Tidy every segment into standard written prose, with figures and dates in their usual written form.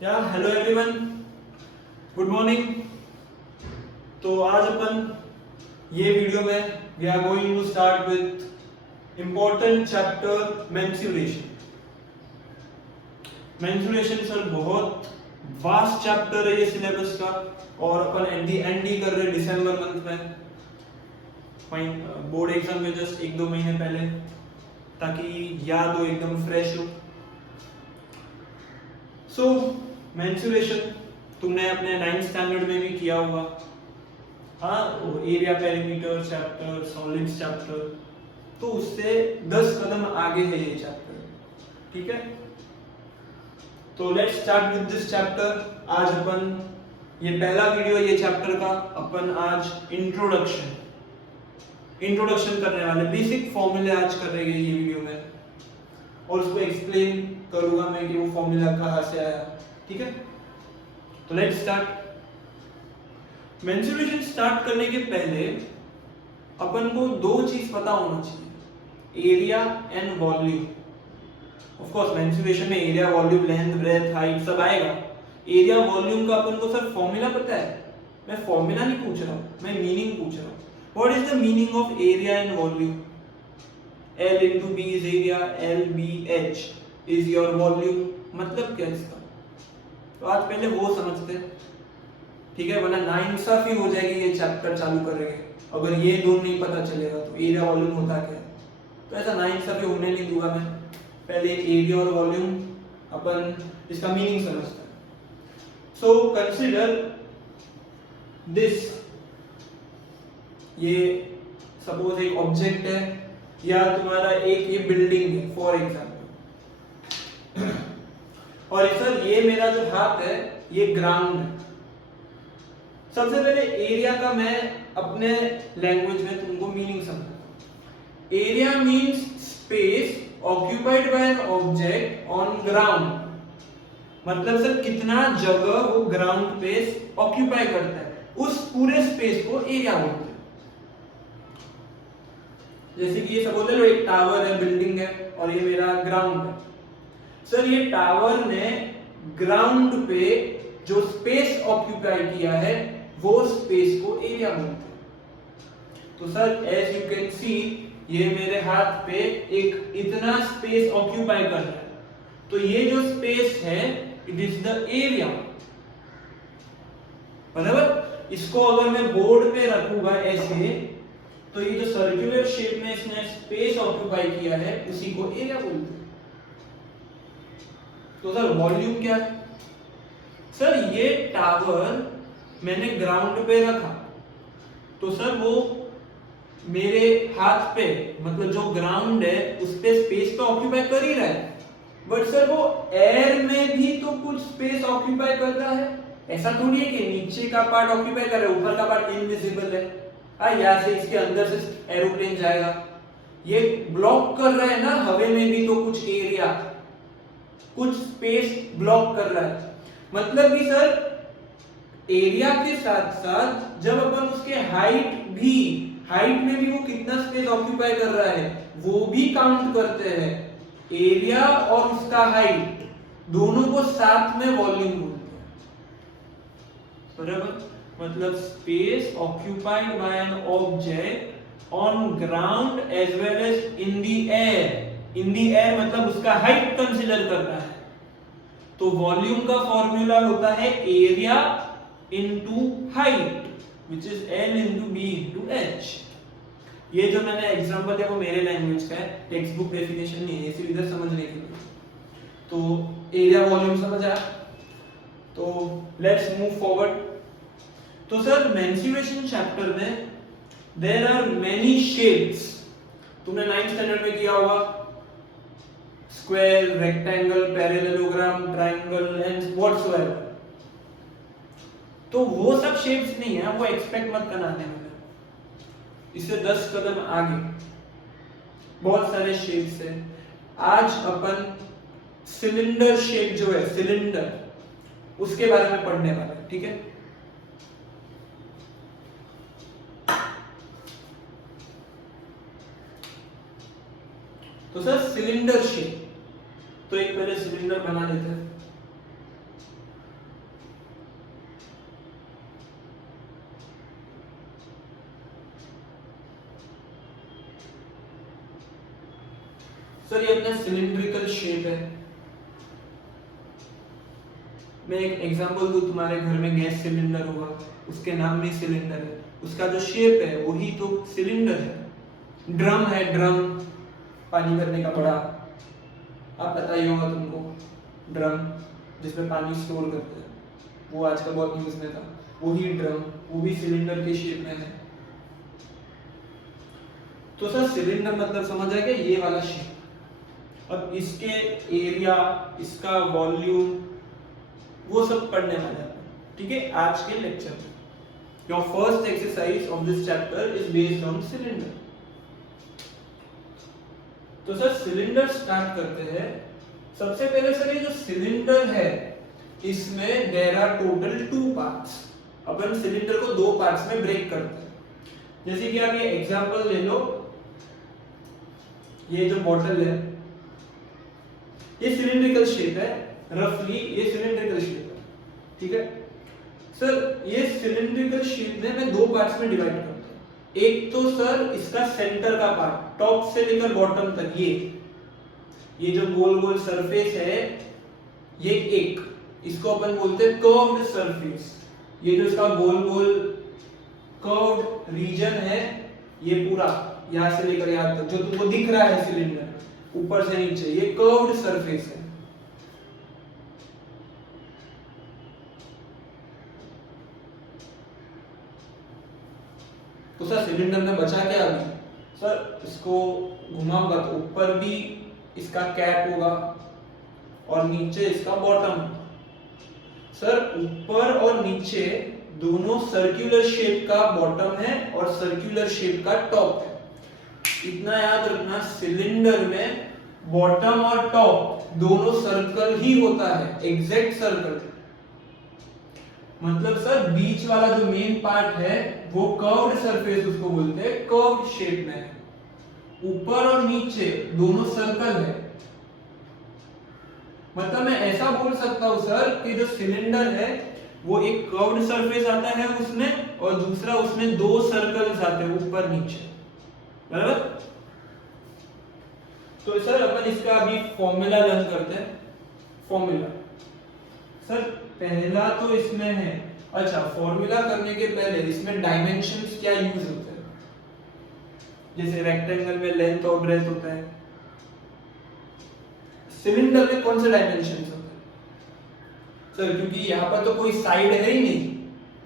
Hello everyone, good morning. तो आज अपन ये वीडियो में we are going to start with important chapter menstruation. Menstruation sir बहुत vast chapter है ये सिलेबस का, और अपन एंड ही कर रहे दिसंबर मंथ में, बोर्ड एग्जाम में जस्ट 1-2 महीने पहले, ताकि याद हो, एकदम फ्रेश हो। सो मेंस्ट्रुएशन तुमने अपने 9th स्टैंडर्ड में भी किया होगा। हाँ, area perimeter chapter, solids chapter, तो उससे 10 कदम आगे है ये चैप्टर। ठीक है, तो let's start with this chapter. आज अपन ये पहला वीडियो है ये चैप्टर का। अपन आज इंट्रोडक्शन करने वाले, बेसिक फॉर्मूले आज कर रहे हैं ये वीडियो में, और उसको एक्सप्लेन करूंगा मैं कि वो फॉर्मूला कहाँ से आया। ठीक है, तो लेट्स स्टार्ट। मेंस्ट्रुएशन स्टार्ट करने के पहले अपन को दो चीज पता होना चाहिए, area and volume. Of course mensuration में area, volume, length, breadth, height सब आएगा। एरिया वॉल्यूम का अपन को सर फॉर्मूला पता है। मैं फॉर्मूला नहीं पूछ रहा हूं, मैं मीनिंग पूछ रहा हूं। What is the meaning of area and volume? L into B is area, LBH is your volume। मतलब क्या इसका? तो आज पहले वो समझते हैं, ठीक है, वरना नाइंसाफी हो जाएगी ये चैप्टर चालू करेंगे अगर ये दोनों नहीं पता चलेगा। तो एरिया वॉल्यूम होता क्या है, तो ऐसा नाइंसाफी होने नहीं दूंगा मैं। पहले एरिया और वॉल्यूम अपन इसका मीनिंग समझते हैं। सो कंसीडर दिस, ये सपोज एक ऑब्जेक्ट है, या तुम्हारा एक ये बिल्डिंग है फॉर एग्जाम्पल, और सर ये मेरा जो हाथ है ये ग्राउंड है। सबसे पहले एरिया का मैं अपने लैंग्वेज में तुमको मीनिंग समझाता हूं। Area means space occupied by an object on ground. मतलब सर कितना जगह वो ग्राउंड पे ऑक्यूपाई करता है, उस पूरे स्पेस को एरिया बोलते हैं। जैसे कि ये सपोज लो एक टावर है, बिल्डिंग है, और ये मेरा ग्राउंड है। सर ये टावर ने ग्राउंड पे जो स्पेस ऑक्यूपाई किया है वो स्पेस को एरिया बोलते हैं। तो sir as you can see ये मेरे हाथ पे एक इतना स्पेस ऑक्यूपाई कर रहा है, तो ये जो स्पेस है इट इज द एरिया। बराबर, इसको अगर मैं बोर्ड पे रखूंगा ऐसे, तो ये जो सर्कुलर शेप में इसने स्पेस ऑक्यूपाई किया है उसी को एरिया बोलते हैं। तो सर वॉल्यूम क्या है? सर ये टावर मैंने ग्राउंड पे रखा, तो सर वो मेरे हाथ पे, मतलब जो ग्राउंड है उस पे स्पेस तो ऑक्यूपाई कर ही रहा है, बट सर वो एयर में भी तो कुछ स्पेस ऑक्यूपाई कर रहा है। ऐसा थोड़ी है कि नीचे का पार्ट ऑक्यूपाई कर रहा है, ऊपर का पार्ट इनविजिबल है। यहाँ से इसके अंदर से एरोप्लेन जाएगा, ये ब्लॉक कर रहा है ना, हवा में भी तो कुछ एरिया, कुछ स्पेस ब्लॉक कर रहा है। मतलब कि सर एरिया के साथ साथ जब अपन उसके हाइट में भी वो कितना स्पेस ऑक्यूपाई कर रहा है वो भी काउंट करते हैं। एरिया और उसका हाइट दोनों को साथ में वॉल्यूम बोलते हैं। बराबर, मतलब space occupied by an object on ground as well as in the air. In the air मतलब उसका हाइट कंसीडर कर रहा है। तो वॉल्यूम का फॉर्मूला होता है area into height, which is L into B into H। ये जो मैंने एग्जांपल दिया वो मेरे लैंग्वेज का है, टेक्स्ट बुक डेफिनेशन नहीं है, सिर्फ इधर समझने के लिए। तो एरिया वॉल्यूम समझ आया, तो लेट्स मूव फॉरवर्ड। तो सर मेंस्ट्रुएशन चैप्टर में देयर आर मेनी शेप्स। तुमने 9th स्टैंडर्ड में किया होगा, square, rectangle, parallelogram, triangle and whatsoever. तो वो सब शेप्स नहीं है, वो एक्सपेक्ट मत करना है। इससे 10 कदम आगे बहुत सारे शेप्स हैं। आज अपन सिलेंडर शेप जो है, सिलेंडर, उसके बारे में पढ़ने वाले हैं। ठीक है, तो सर सिलेंडर शेप, तो एक पहले सिलेंडर बना लेते हैं। सर ये अपना सिलिंड्रिकल शेप है। मैं एक एग्जांपल दूं, तुम्हारे घर में गैस सिलेंडर होगा, उसके नाम में सिलेंडर है, उसका जो शेप है वही तो सिलेंडर है। ड्रम है, ड्रम पानी भरने का बड़ा, आप पता ही होगा तुमको, ड्रम जिसमें पानी स्टोर करते हैं, वो आजकल बहुत न्यूज में था, वही ड्रम, वो भी सिलेंडर के शेप में है। तो सर सिलेंडर मतलब समझ आएगा ये वाला शेप। अब इसके एरिया, इसका वॉल्यूम, वो सब पढ़ने वाले हैं, ठीक है, आज के लेक्चर में। Your first exercise of this chapter is based on cylinder. तो सर सिलेंडर स्टार्ट करते हैं। सबसे पहले सर ये जो सिलेंडर है इसमें देयर आर टोटल 2 पार्ट्स। अपन सिलेंडर को 2 पार्ट्स में ब्रेक करते हैं। जैसे कि आप ये एग्जांपल ले लो, ये जो बॉटल है ये सिलिंड्रिकल शेप है, रफली ये सिलिंड्रिकल शेप है, ठीक है। सर ये सिलिंड्रिकल शेप में मैं 2 पार्ट्स में डिवाइड करता हूं। एक तो सर इसका सेंटर का पार्ट, टॉप से लेकर बॉटम तक, ये जो गोल गोल सरफेस है, ये एक, इसको अपन बोलते हैं कर्व्ड सरफेस। ये जो इसका गोल गोल कर्व्ड रीजन है, ये पूरा यहां से लेकर यहां तक जो तुमको दिख रहा है सिलेंडर ऊपर से नीचे, ये कर्व्ड सरफेस है। तो सर सिलेंडर में बचा क्या अभी? सर इसको घुमाऊंगा तो ऊपर भी इसका कैप होगा और नीचे इसका बॉटम। सर ऊपर और नीचे दोनों सर्कुलर शेप का बॉटम है और सर्कुलर शेप का टॉप है। इतना याद रखना, सिलिंडर में बॉटम और टॉप दोनों सर्कल ही होता है, एग्जैक्ट सर्कल। मतलब सर बीच वाला जो मेन पार्ट है वो कर्व्ड सरफेस उसको बोलते हैं, कर्व्ड शेप में है। ऊपर और नीचे दोनों सर्कल है। मतलब मैं ऐसा बोल सकता हूं सर कि जो सिलेंडर है वो एक कर्व्ड सरफेस आता है उसमें, और दूसरा उसमें 2 सर्कल्स आते हैं ऊपर नीचे, बराबर। तो सर अपन इसका अभी फॉर्मूला लर्न करते हैं। फॉर्मूला सर पहला तो इसमें है, अच्छा फॉर्मूला करने के पहले इसमें डायमेंशंस क्या यूज होते हैं। जैसे रेक्टेंगल में लेंथ और ब्रेड्थ होता है, सिलेंडर में कौन से डायमेंशंस होते हैं? सर क्योंकि यहाँ पर तो कोई साइड है ही नहीं,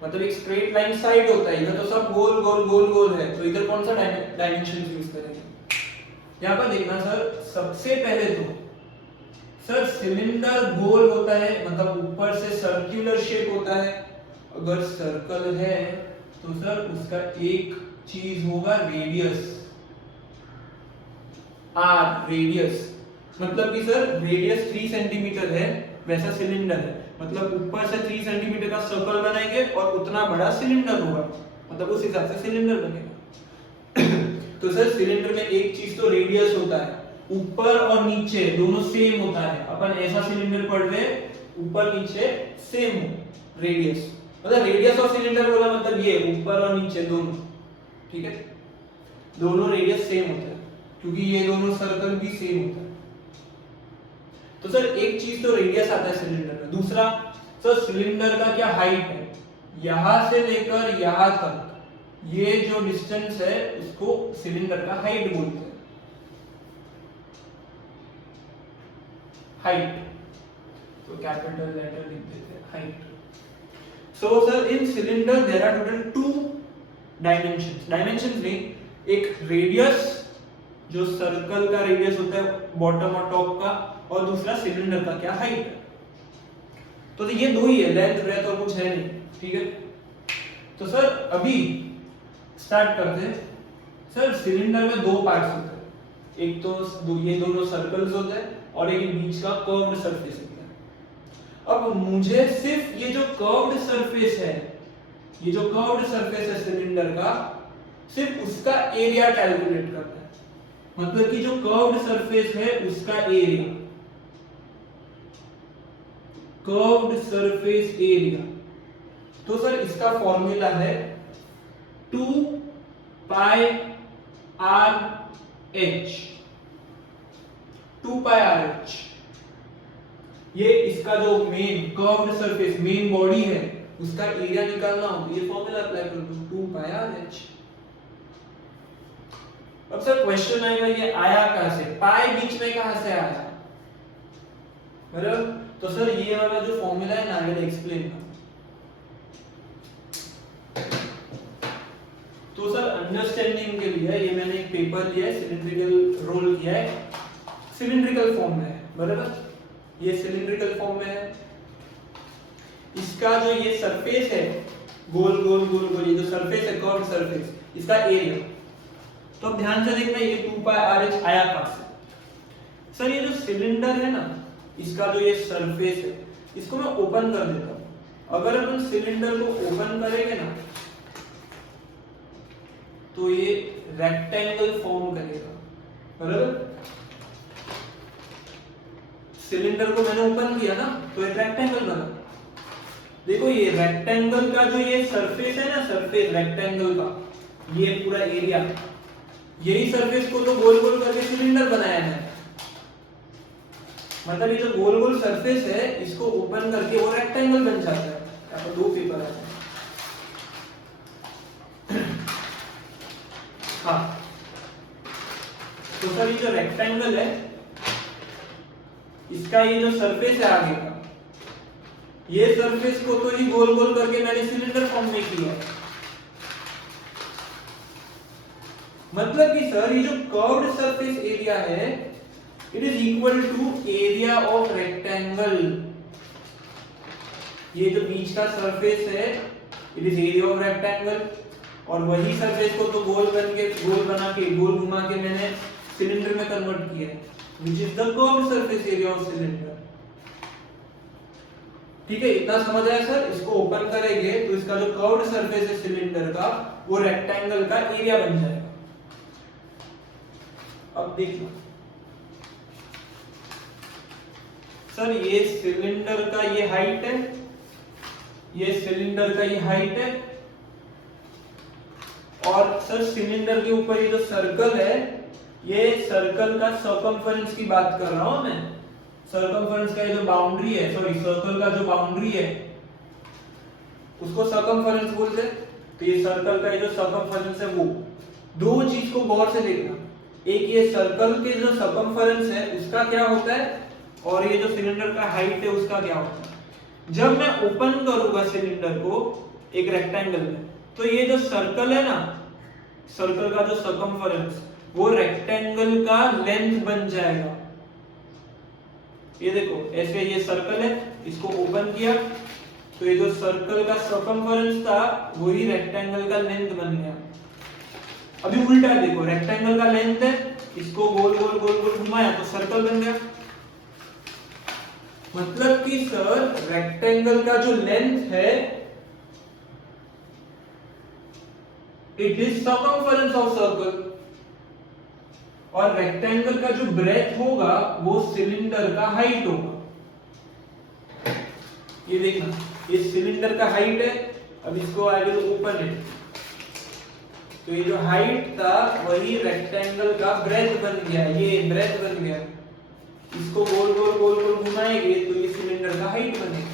मतलब एक स्ट्रेट लाइन साइड होता है, इधर तो सब गोल गोल गोल गोल है, तो इधर कौन सा डायमेंशन यूज करेंगे? यहाँ पर देखना सर, सबसे पहले तो सर सिलेंडर गोल होता है, मतलब ऊपर से सर्कुलर शेप होता है। अगर सर्कल है तो सर उसका एक चीज होगा रेडियस, आर रेडियस। मतलब कि सर रेडियस 3 सेंटीमीटर है, वैसा सिलेंडर है, मतलब ऊपर से 3 सेंटीमीटर का सर्कल बनाएंगे और उतना बड़ा सिलेंडर होगा, मतलब उस हिसाब से सिलेंडर बनेगा। तो सर सिलेंडर में एक चीज तो रेडियस होता है, ऊपर और नीचे दोनों सेम होता है। अपन ऐसा सिलेंडर पढ़ रहे, ऊपर नीचे सेम हो रेडियस, मतलब रेडियस ऑफ सिलेंडर बोला मतलब ये ऊपर और नीचे दोनों, ठीक है, दोनों रेडियस सेम होता है क्योंकि ये दोनों सर्कल भी सेम होता है। तो सर एक चीज तो रेडियस आता है सिलेंडर में। दूसरा सर सिलेंडर का क्या हाइट है, यहां से लेकर यहां तक ये जो डिस्टेंस है उसको सिलेंडर का हाइट बोलते हैं, हाइट। तो कैपिटल लेटर लिख देते हैं height. So sir in cylinder there are total 2 dimensions. Dimensions में एक रेडियस, जो सर्कल का रेडियस होता है बॉटम और टॉप का, और दूसरा सिलेंडर का क्या हाइट है। तो ये 2 ही है, लेंथ ब्रेथ और कुछ है नहीं, ठीक है। तो सर अभी स्टार्ट करते हैं। सर सिलेंडर में 2 पार्ट्स होते हैं, एक तो ये दोनों सर्कल्स होते हैं और एक बीच का कर्व्ड सरफेस होता है। अब मुझे सिर्फ ये जो कर्व्ड सरफेस है, ये जो कर्व्ड सरफेस है सिलेंडर का, सिर्फ उसका एरिया कैलकुलेट करना है। मतलब कि जो कर्व्ड सरफेस है उसका एरिया, कर्व्ड सरफेस एरिया। तो सर इसका फॉर्मूला है 2 pi r h. 2 pi r H. ये इसका जो main curved surface main body है उसका एरिया निकालना हो तो ये फॉर्मूला अप्लाई कर दो 2 पाई आर एच। अब सर क्वेश्चन आएगा ये आया कहां से, पाई बीच में कहां से आया, बराबर। तो सर ये वाला जो फॉर्मूला है ना आगे एक्सप्लेन कर। तो सर अंडरस्टैंडिंग के लिए ये मैंने एक पेपर लिया है, सिलिंड्रिकल रोल किया है, सिलिंड्रिकल फॉर्म में है, बराबर। ये सिलिंड्रिकल फॉर्म में है। इसका जो ये सरफेस है गोल गोल गोल गोल, ये जो सरफेस है कर्व्ड सरफेस, इसका एरिया। तो अब ध्यान से देखना ये 2 पाई आर एच आया कहां से। सर ये जो सिलेंडर है ना इसका जो ये सरफेस है इसको मैं ओपन कर देता हूं। अगर अपन सिलेंडर को ओपन करेंगे ना तो ये रेक्टेंगल फॉर्म करेगा, बराबर। सिलेंडर को मैंने ओपन किया ना तो एक रेक्टेंगल बना। देखो ये रेक्टेंगल का जो ये सरफेस है ना, सरफेस रेक्टेंगल का ये पूरा एरिया, यही सरफेस को तो गोल गोल करके सिलेंडर बनाया है। मतलब ये जो गोल गोल सरफेस है इसको ओपन करके वो रेक्टेंगल बन जाता है। यहाँ पर 2 पेपर आते हैं। हाँ, तो सर ये जो रेक्टेंगल है इसका ये जो सरफेस है आगे का, ये सरफेस को तो ही गोल गोल करके मैंने सिलेंडर फॉर्म में किया। मतलब कि सर ये जो कर्व्ड सरफेस एरिया है it is equal to area of rectangle. ये जो बीच का सरफेस है it is area of rectangle, और वही सरफेस को तो गोल बना के गोल घुमा के मैंने सिलेंडर में कन्वर्ट किया है, which is the curved surface area of cylinder. ठीक है, इतना समझ आया सर। इसको ओपन करेंगे तो इसका जो कर्व्ड सरफेस है सिलेंडर का वो रेक्टेंगल का एरिया बन जाएगा। अब देखना सर ये सिलेंडर का ये हाइट है, ये सिलेंडर का ये हाइट है, और सर सिलेंडर के ऊपर ये जो सर्कल है ये सर्कल का सर्कमफरेंस की बात कर रहा हूं मैं। सर्कमफरेंस का ये जो बाउंड्री है, सॉरी सर्कल का जो बाउंड्री है उसको सर्कमफरेंस बोलते हैं। तो ये सर्कल का ये जो सर्कमफरेंस है वो, दो चीज को गौर से देखना, एक ये सर्कल के जो सर्कमफरेंस है उसका क्या होता है और ये जो सिलेंडर का हाइट है उसका क्या होता है। जब मैं ओपन करूंगा सिलेंडर को एक रेक्टेंगल में तो ये जो सर्कल है ना, सर्कल का जो सर्कमफरेंस वो रेक्टेंगल का लेंथ बन जाएगा। ये देखो ऐसे ये सर्कल है, इसको ओपन किया तो ये जो सर्कल का सर्कमफरेंस था वही रेक्टेंगल का लेंथ बन गया। अभी उल्टा देखो, रेक्टेंगल का लेंथ है, इसको गोल गोल गोल गोल घुमाया तो सर्कल बन गया। मतलब कि सर रेक्टेंगल का जो लेंथ है it is circumference of circle, और रेक्टेंगल का जो ब्रेथ होगा वो सिलेंडर का हाइट होगा। ये देखना, ये सिलेंडर का हाइट है, अब इसको आई विल ओपन इट, तो ये जो हाइट था वही रेक्टेंगल का ब्रेथ बन गया, ये ब्रेथ बन गया। इसको गोल गोल गोल गोल घुमाएंगे तो ये सिलेंडर का हाइट बनेगा।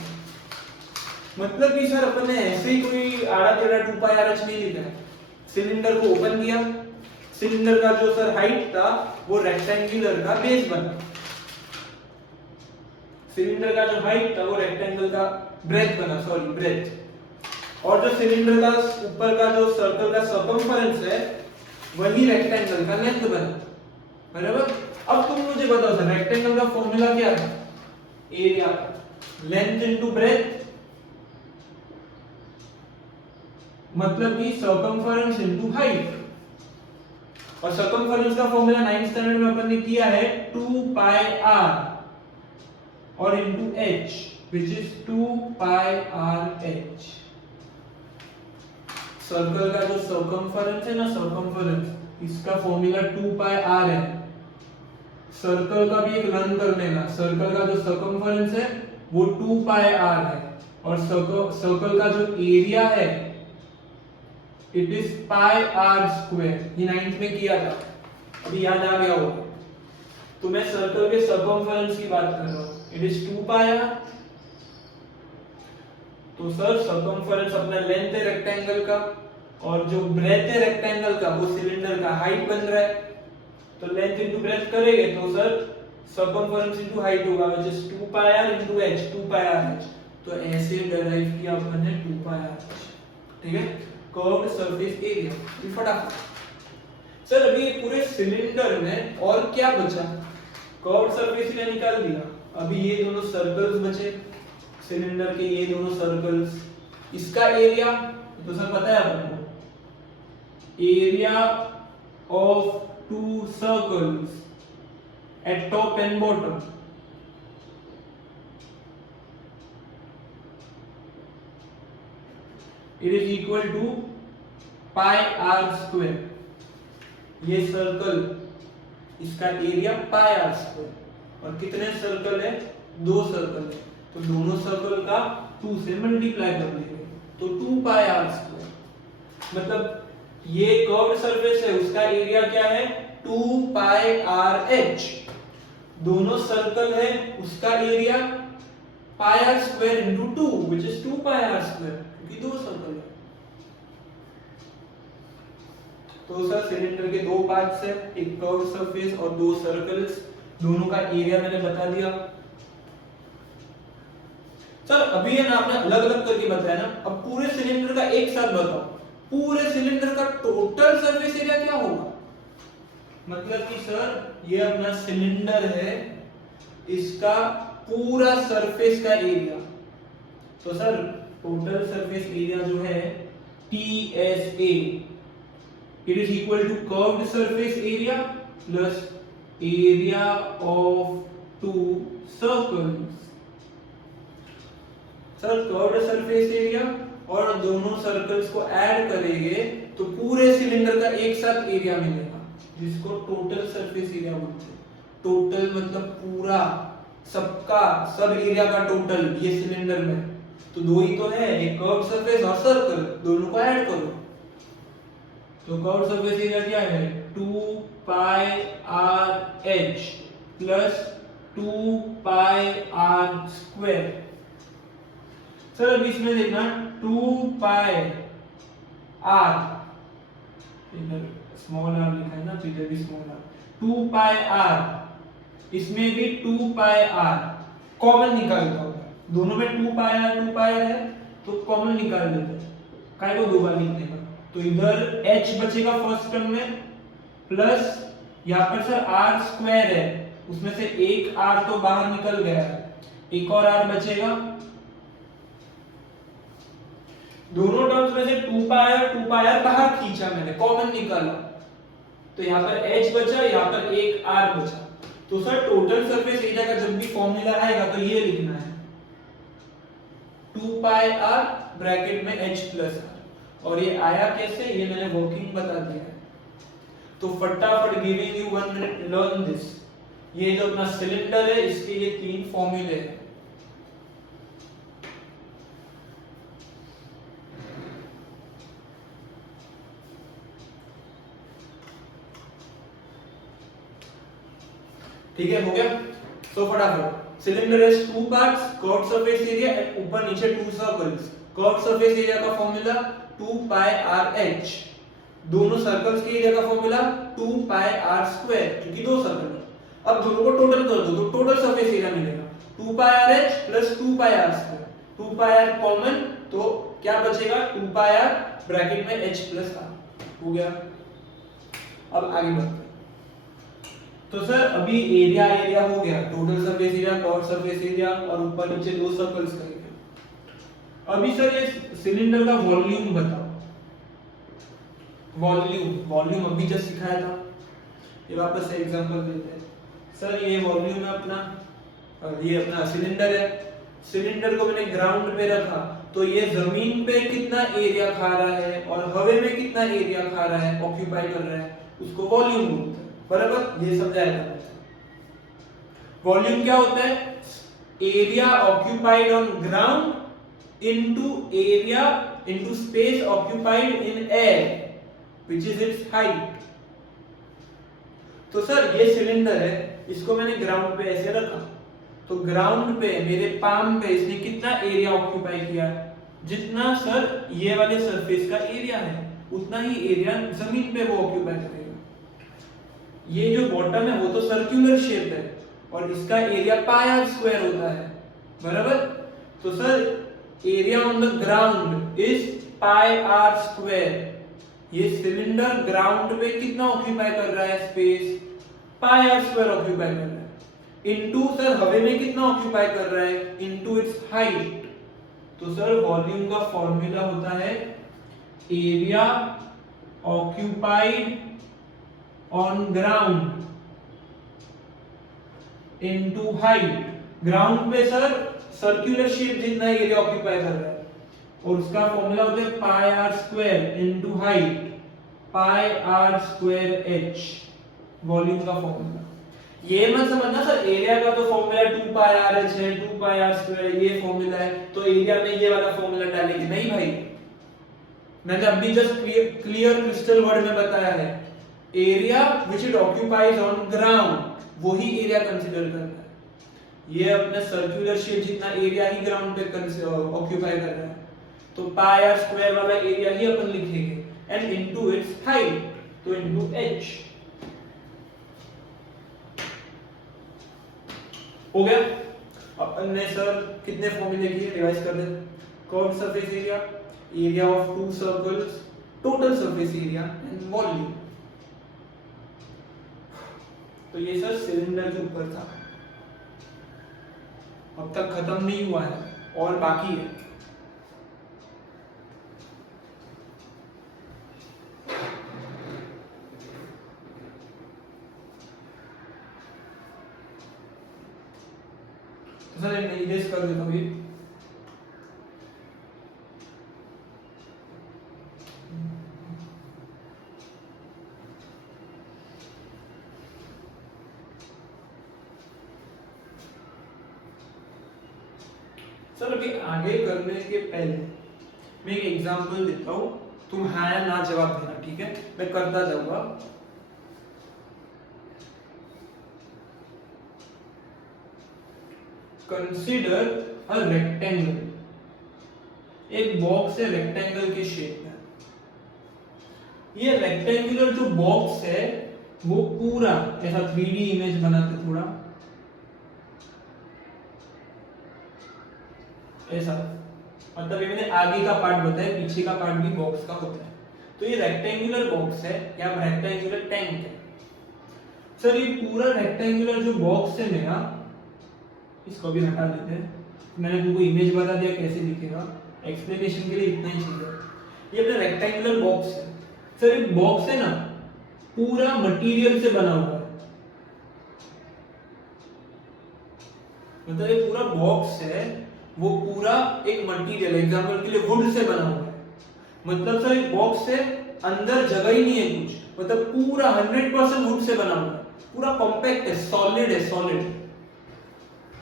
मतलब कि सर अपन ने ऐसे ही कोई आड़ा टेढ़ा 2 पाई आर एच नहीं लिखा है। सिलेंडर को ओपन किया, सिलेंडर का जो सर हाइट था वो रेक्टेंगुलर का बेस बना, सिलेंडर का जो हाइट था वो रेक्टेंगल का ब्रेथ बना, सॉरी ब्रेथ, और जो सिलेंडर का ऊपर का जो सर्कल का सर्कमफरेंस है वही रेक्टेंगल का लेंथ बना, बराबर। अब तुम मुझे बताओ सर रेक्टेंगल का फॉर्मूला क्या था, एरिया लेंथ इनटू ब्रेथ, मतलब कि सर्कमफरेंस इनटू हाइट, और सर्कमफरेंस का फॉर्मूला 9th स्टैंडर्ड में अपन ने किया है 2 पाई r और into h which is 2 pi r h। Circle का जो सर्कमफरेंस है ना, सर्कमफरेंस इसका फॉर्मूला 2 पाई r है। सर्कल का भी एक रन करने का, सर्कल का जो सर्कमफरेंस है वो 2 पाई r है, और सर्कल का जो एरिया है it is pi r square. ये 9th में किया था, अभी याद आ गया होगा। तो मैं सर्कल के सर्कमफेरेंस की बात कर रहा हूं, इट इज 2 पाई r। तो सर सर्कमफेरेंस अपना लेंथ है रेक्टेंगल का, और जो ब्रेथ है रेक्टेंगल का वो सिलेंडर का हाइट बन रहा है, तो लेंथ इनटू ब्रेथ करेंगे तो सर सर्कमफेरेंस इनटू हाइट होगा, which is 2 pi r into h, 2 pi r h। तो ऐसे डिराइव किया अपन ने 2 पाई r h, ठीक है। कर्व्ड सरफेस एरिया, ये फटाफट। सर अभी ये पूरे सिलेंडर में और क्या बचा? कर्व्ड सरफेस एरिया निकाल दिया, अभी ये दोनों सर्कल्स बचे सिलेंडर के, ये दोनों सर्कल्स, इसका एरिया तो सर पता है अपन को, area of two circles at top and bottom it is equal to pi r square. ये सर्कल, इसका एरिया पाई आर स्क्वायर, और कितने सर्कल है? 2 सर्कल है, तो दोनों सर्कल का 2 से मल्टीप्लाई कर देंगे, तो 2 पाई आर स्क्वायर। मतलब ये कर्व्ड सरफेस है, उसका एरिया क्या है? 2 पाई आर एच। दोनों सर्कल है, उसका area pi r square into 2 which is 2 pi r square, क्योंकि 2 सर्कल है। तो सर सिलेंडर के 2 पार्ट्स है, एक कर्व्ड सरफेस और 2 सर्कल्स, दोनों का एरिया मैंने बता दिया। सर अभी है ना आपने अलग अलग करके बताया ना, अब पूरे सिलेंडर का एक साथ बताओ, पूरे सिलेंडर का टोटल सरफेस एरिया क्या होगा? मतलब कि सर ये अपना सिलेंडर है, इसका पूरा सरफेस का एरिया, तो सर टोटल सरफेस एरिया जो है TSA it is equal to curved surface area plus area of 2 circles. Sir curved surface area और दोनों सर्कल्स को ऐड करेंगे तो पूरे सिलेंडर का एक साथ एरिया मिलेगा, जिसको टोटल सरफेस एरिया बोलते हैं। टोटल मतलब पूरा, सबका, सब एरिया का टोटल ये सिलेंडर में, तो 2 ही तो है, एक कर्व्ड सरफेस और सर्कल, दोनों को ऐड करो तो कर्व्ड सरफेस एरिया क्या है? 2 pi r h plus 2 pi r square. Sir अब इसमें देखना 2 पाई आर, इधर स्मॉल आर लिखा है ना, तो इधर भी स्मॉल आर, 2 पाई आर, इसमें भी 2 पाई आर कॉमन निकालता होगा, दोनों में 2 पाई आर है, तो कॉमन निकाल देते हैं, काय को 2 बार लिखने का, तो इधर h बचेगा फर्स्ट टर्म में, प्लस यहाँ पर सर आर स्क्वायर है, उसमें से एक r तो बाहर निकल गया है, एक और r बचेगा, दोनों टर्म्स में से 2 पाई आर बाहर खींचा मैंने, कॉमन निकाला, तो यहाँ पर h बचा, यहाँ पर एक r बचा। तो सर टोटल सरफेस एरिया का जब भी फॉर्मूला आएगा तो ये लिखना है 2 पाई r ब्रैकेट में h प्लस r, और ये आया कैसे, ये मैंने वर्किंग बता दिया है, तो फटाफट giving you 1 minute learn this. ये जो अपना सिलेंडर है, इसके ये 3 फॉर्मूले हैं। ठीक है, हो गया। तो फटाफट, cylinder has 2 parts, curved surface area and ऊपर नीचे 2 सर्कल्स। कर्व्ड सरफेस एरिया का फॉर्मूला 2 पाई आर एच, दोनों सर्कल्स के एरिया का फॉर्मूला 2 पाई आर स्क्वायर, क्योंकि 2 सर्कल है। अब दोनों को टोटल कर दो तो टोटल सरफेस एरिया मिलेगा 2 pi r h plus 2 pi r square, 2 pi r common, तो क्या बचेगा 2 पाई आर ब्रैकेट में h प्लस r। हो गया। अब आगे बढ़ते हैं। तो सर अभी एरिया हो गया, total surface area, curved surface area, और ऊपर नीचे 2 सर्कल्स करेंगे। अभी सर ये सिलेंडर का वॉल्यूम बताओ। वॉल्यूम अभी जस्ट सिखाया था, ये वापस से एग्जांपल देते हैं। सर ये वॉल्यूम है अपना, और ये अपना सिलेंडर है। सिलेंडर को मैंने ग्राउंड पे रखा, तो ये जमीन पे कितना एरिया खा रहा है और हवा में कितना एरिया खा रहा है, ऑक्यूपाई कर रहा है, उसको वॉल्यूम बोलते हैं। बराबर, ये समझाया था। वॉल्यूम क्या होता है? Area occupied on ground into area into space occupied in air which is it's height. तो सर ये सिलेंडर है, इसको मैंने ग्राउंड पे ऐसे रखा, तो ग्राउंड पे मेरे पाम पे इसने कितना एरिया ऑक्यूपाई किया, जितना सर ये वाले सरफेस का एरिया है उतना ही एरिया जमीन पे वो ऑक्यूपाई करेगा। ये जो बॉटम है वो तो सर्कुलर शेप है और इसका एरिया पाई आर स्क्वायर होता है, बराबर। तो sir area on the ground is pi r square. ये सिलेंडर ग्राउंड पे कितना ऑक्यूपाई कर रहा है space, pi r square occupy कर रहा है, इनटू सर हवा में कितना ऑक्यूपाई कर रहा है, इनटू इट्स हाइट। तो सर वॉल्यूम का फॉर्मूला होता है area occupied on ground into height. Ground पे सर सर्कुलर शेप जितना एरिया ऑक्यूपाई कर रहा है और उसका फॉर्मूला होता है pi r square into height, pi r square h, volume का फॉर्मूला। ये मत समझना सर एरिया का तो फॉर्मूला 2 पाई आर एच है, 2 पाई आर स्क्वायर ये फॉर्मूला है तो एरिया में ये वाला फॉर्मूला डालेंगे, नहीं भाई। मैंने अभी जस्ट क्लियर क्रिस्टल वर्ड में बताया है area which it occupies on ground वही एरिया कंसीडर करना है। ये अपने सर्कुलर शेप जितना एरिया ही ग्राउंड पे ऑक्यूपाई कर रहा है, तो पाई आर स्क्वायर वाला एरिया ही अपन लिखेंगे एंड इनटू इट्स हाइट, तो इनटू एच। हो गया। अपन ने सर कितने फॉर्मूले किए, रिवाइज कर दे। Curve surface area, area of two circles, total surface area and volume. तो ये सर सिलेंडर के ऊपर था, अब तक खत्म नहीं हुआ है और बाकी है। तो सर मैं इरेज कर देता हूं ये। सर अभी आगे करने के पहले मैं एक एग्जांपल देता हूं, तुम हाँ या ना जवाब देना, ठीक है? मैं करता जाऊंगा। कंसीडर अ रेक्टेंगल, एक बॉक्स है रेक्टेंगल के शेप में। ये रेक्टेंगुलर जो बॉक्स है वो पूरा ऐसा 3D इमेज बनाते थोड़ा ऐसा, मतलब ये मैंने आगे का पार्ट बताया, पीछे का पार्ट भी बॉक्स का होता है। तो ये रेक्टेंगुलर बॉक्स है या रेक्टेंगुलर टैंक है। सर ये पूरा रेक्टेंगुलर जो बॉक्स है मेरा, इसको भी हटा देते हैं। मैंने तुमको इमेज बता दिया कैसे दिखेगा, एक्सप्लेनेशन के लिए इतना ही चाहिए। ये अपना रेक्टेंगुलर बॉक्स है। सर ये बॉक्स है ना पूरा मटेरियल से बना हुआ है, मतलब ये पूरा बॉक्स है वो पूरा एक मटेरियल, एग्जांपल के लिए वुड से बना हुआ है। मतलब सर एक बॉक्स से अंदर जगह ही नहीं है कुछ, मतलब पूरा 100% वुड से बना हुआ है, पूरा कॉम्पैक्ट है, सॉलिड,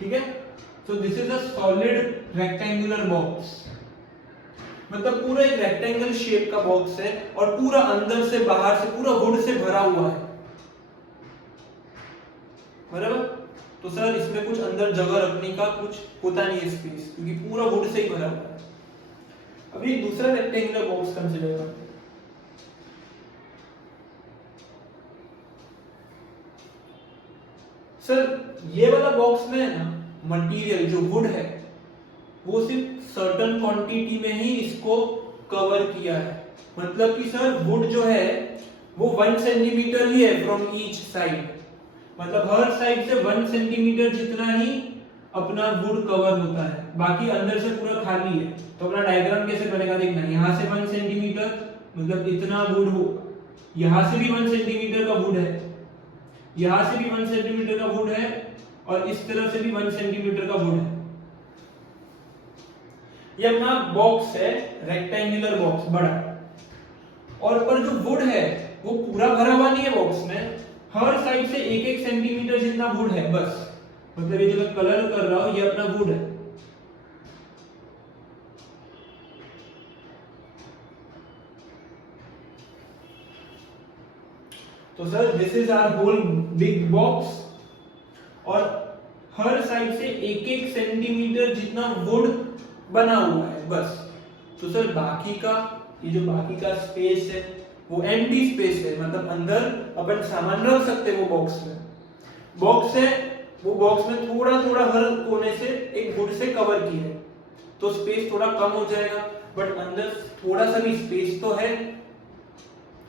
ठीक है? So this is a solid rectangular box, मतलब पूरा एक रेक्टेंगल शेप का बॉक्स है और पूरा अंदर से बाहर से पूरा वुड से भरा हुआ है, बराबर। तो सर इसमें कुछ अंदर जगह रखने का कुछ होता नहीं है स्पेस, क्योंकि पूरा वुड से ही भरा हुआ है। अभी एक दूसरा रेक्टेंगुलर बॉक्स कंसीडर करते हैं। सर ये वाला बॉक्स में है ना मटेरियल जो वुड है वो सिर्फ सर्टेन क्वांटिटी में ही इसको कवर किया है, मतलब कि सर वुड जो है वो 1 सेंटीमीटर ही है फ्रॉम ईच साइड, मतलब हर साइड से 1 सेंटीमीटर जितना ही अपना वुड कवर होता है, बाकी अंदर से पूरा खाली है। तो अपना डायग्राम कैसे बनेगा देखना, यहाँ से 1 सेंटीमीटर मतलब इतना वुड हो, यहाँ से भी 1 सेंटीमीटर का वुड है, यहाँ से भी 1 सेंटीमीटर का वुड है और इस तरफ से भी 1 सेंटीमीटर का वुड है। ये अपना बॉक्स है रेक्टेंगुलर बॉक्स बड़ा, और पर जो वुड है वो पूरा भरा हुआ नहीं है बॉक्स में, हर साइड से 1-1 सेंटीमीटर जितना वुड है बस, मतलब ये जो मैं कलर कर रहा हूं ये अपना वुड है। तो sir this is our whole big box side से 1-1 सेंटीमीटर जितना वुड बना हुआ है बस। तो सर बाकी का ये जो बाकी का स्पेस है वो एम्प्टी स्पेस है, मतलब अंदर अपन सामान रख सकते हैं। वो बॉक्स है, वो बॉक्स में थोड़ा थोड़ा हर कोने से एक वुड से कवर किया है, तो स्पेस थोड़ा कम हो जाएगा, बट अंदर थोड़ा सा भी स्पेस तो है।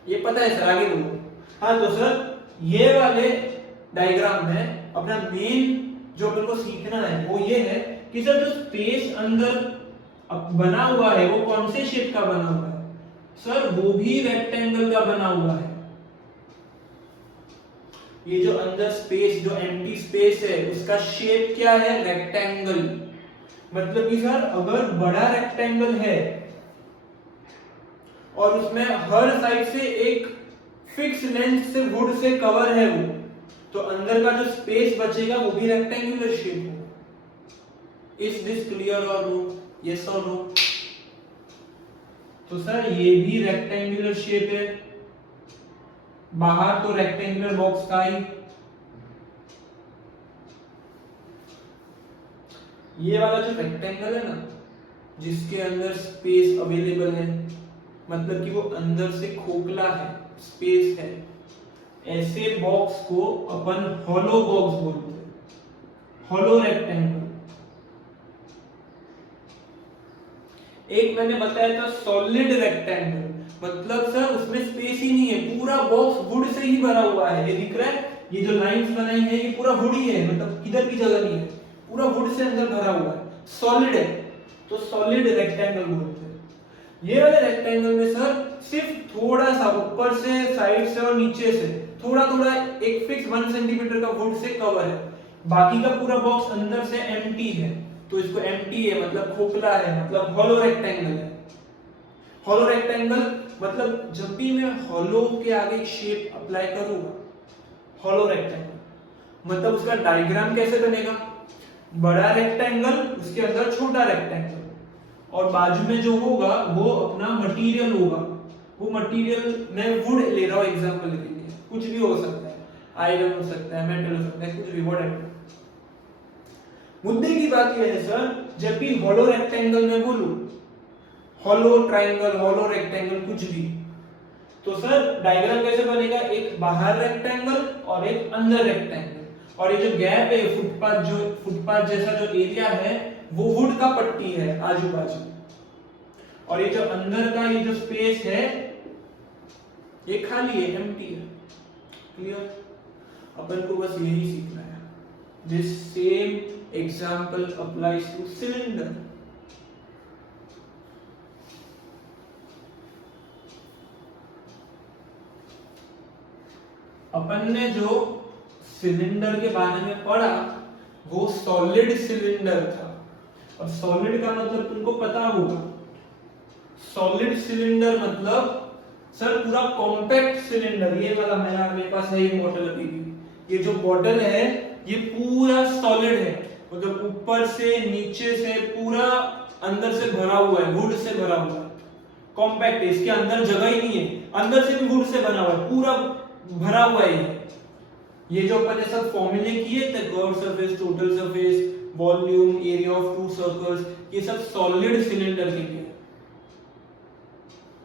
ये पता है सर, आगे बोलो। हाँ तो सर ये वाले डायग्राम में अपना मेन जो अपन को सीखना है वो ये है कि सर जो स्पेस अंदर बना हुआ है वो कौन से शेप का बना हुआ है। सर वो भी रेक्टेंगल का बना हुआ है। ये जो अंदर स्पेस, जो एम्प्टी स्पेस है, उसका शेप क्या है? रेक्टेंगल। मतलब कि सर अगर बड़ा रेक्टेंगल है और उसमें हर साइड से एक फिक्स लेंथ से वुड से कवर है वो, तो अंदर का जो स्पेस बचेगा वो भी रेक्टेंगुलर शेप होगा। इज दिस क्लियर और नो? यस और नो? तो सर ये भी रेक्टेंगुलर शेप है, बाहर तो रेक्टेंगुलर बॉक्स का ही। ये वाला जो रेक्टेंगल है ना, जिसके अंदर स्पेस अवेलेबल है, मतलब कि वो अंदर से खोखला है, स्पेस है, ऐसे बॉक्स को अपन हॉलो बॉक्स बोलते हैं, हॉलो रेक्टेंगल। एक मैंने बताया था सॉलिड रेक्टेंगल, मतलब सर उसमें स्पेस ही नहीं है, पूरा बॉक्स वुड से ही भरा हुआ है। ये दिख रहा है, ये जो लाइंस बनाई है ये पूरा वुड ही है, मतलब किधर भी जगह नहीं है, पूरा वुड से अंदर भरा हुआ है, सॉलिड है, तो सॉलिड रेक्टेंगल बोलते हैं। ये वाले रेक्टेंगल में सर सिर्फ थोड़ा सा ऊपर से, साइड से और नीचे से थोड़ा थोड़ा एक फिक्स 1 सेंटीमीटर का वुड से कवर है, बाकी का पूरा बॉक्स अंदर से एम्प्टी है, तो इसको एम्प्टी है मतलब खोखला है, मतलब हॉलो रेक्टेंगल है। हॉलो रेक्टेंगल मतलब जब भी मैं हॉलो के आगे शेप अप्लाई करूंगा, हॉलो रेक्टेंगल मतलब उसका डायग्राम कैसे बनेगा? बड़ा रेक्टेंगल, उसके अंदर छोटा रेक्टेंगल, और बाजू में जो होगा वो अपना मटेरियल होगा। वो मटेरियल मैं वुड ले रहा हूं एग्जांपल के लिए, कुछ भी हो सकता है, आयरन हो सकता है, मेटल हो सकता है, कुछ भी, व्हाटएवर। मुद्दे की बात यह है सर, जब भी हॉलो रेक्टेंगल में बोलूं, हॉलो ट्रायंगल, हॉलो रेक्टेंगल, कुछ भी, तो सर डायग्राम कैसे बनेगा? एक बाहर रेक्टेंगल और एक अंदर रेक्टेंगल, और ये जो गैप है, फुटपाथ जैसा जो एरिया है वो वुड का पट्टी है आजू बाजू, और ये जो अंदर का ये जो स्पेस है ये खाली है, एम्प्टी है। क्लियर? अपन को बस यही सीखना है। This same example applies to cylinder. अपन ने जो सिलेंडर के बारे में पढ़ा वो सॉलिड सिलेंडर था, और सॉलिड का मतलब तुमको पता होगा, सॉलिड सिलेंडर मतलब सर पूरा कॉम्पैक्ट सिलेंडर। ये वाला मेरे पास है ये बॉटल अभी भी, ये जो बॉटल है ये पूरा सॉलिड है, मतलब ऊपर से नीचे से पूरा अंदर से भरा हुआ है, वुड से भरा हुआ है, कॉम्पैक्ट है, इसके अंदर जगह ही नहीं है, अंदर से भी वुड से बना हुआ है, पूरा भरा हुआ है। ये जो अपन ने सब फॉर्मूले किए थे, curve surface, total surface, volume, area of two circles, ये सब सॉलिड सिलेंडर के लिए,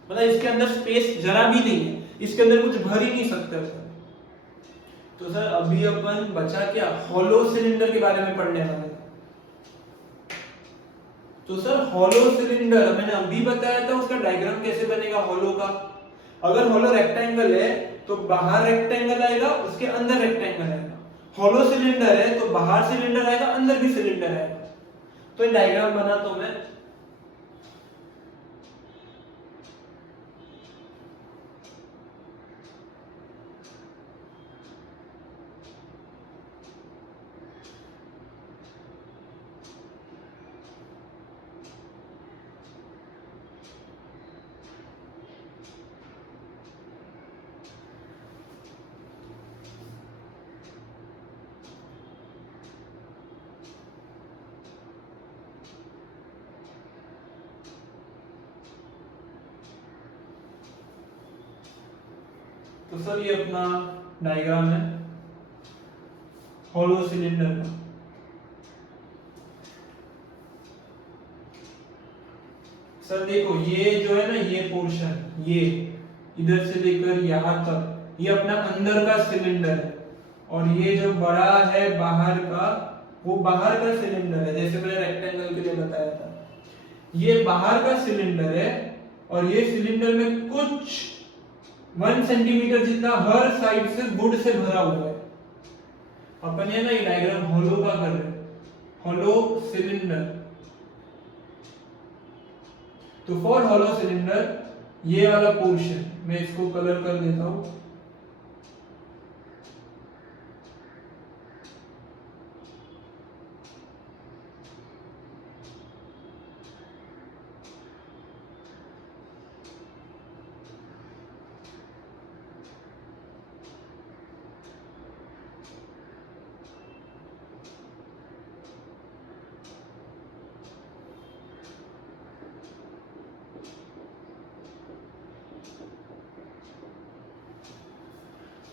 मतलब इसके अंदर स्पेस जरा भी नहीं है, इसके अंदर कुछ भर ही नहीं सकते। तो सर अभी अपन बचा क्या? हॉलो सिलेंडर के बारे में पढ़ने वाले हैं। तो सर हॉलो सिलेंडर मैंने अभी बताया था, उसका डायग्राम कैसे बनेगा हॉलो का। अगर हॉलो रेक्टेंगल है तो बाहर रेक्टेंगल आएगा, उसके अंदर रेक्टेंगल आएगा। हॉलो सिलेंडर है तो बाहर सिलेंडर आएगा, अंदर भी सिलेंडर आएगा। तो ये डायग्राम बना तो मैं तो सर ये अपना डायग्राम है हॉलो सिलेंडर का। सर देखो ये जो है ना, ये पोर्शन, ये इधर से लेकर यहाँ तक ये अपना अंदर का सिलेंडर है, और ये जो बड़ा है बाहर का, वो बाहर का सिलेंडर है, जैसे मैंने रेक्टेंगल के लिए बताया था। ये बाहर का सिलेंडर है और ये सिलेंडर में कुछ 1 सेंटीमीटर जितना हर साइड से वुड से भरा हुआ है। अपन ये ना ये डायग्राम हॉलो का कर रहे हैं, हॉलो सिलेंडर। तो फॉर हॉलो सिलेंडर ये वाला पोर्शन मैं इसको कलर कर देता हूं।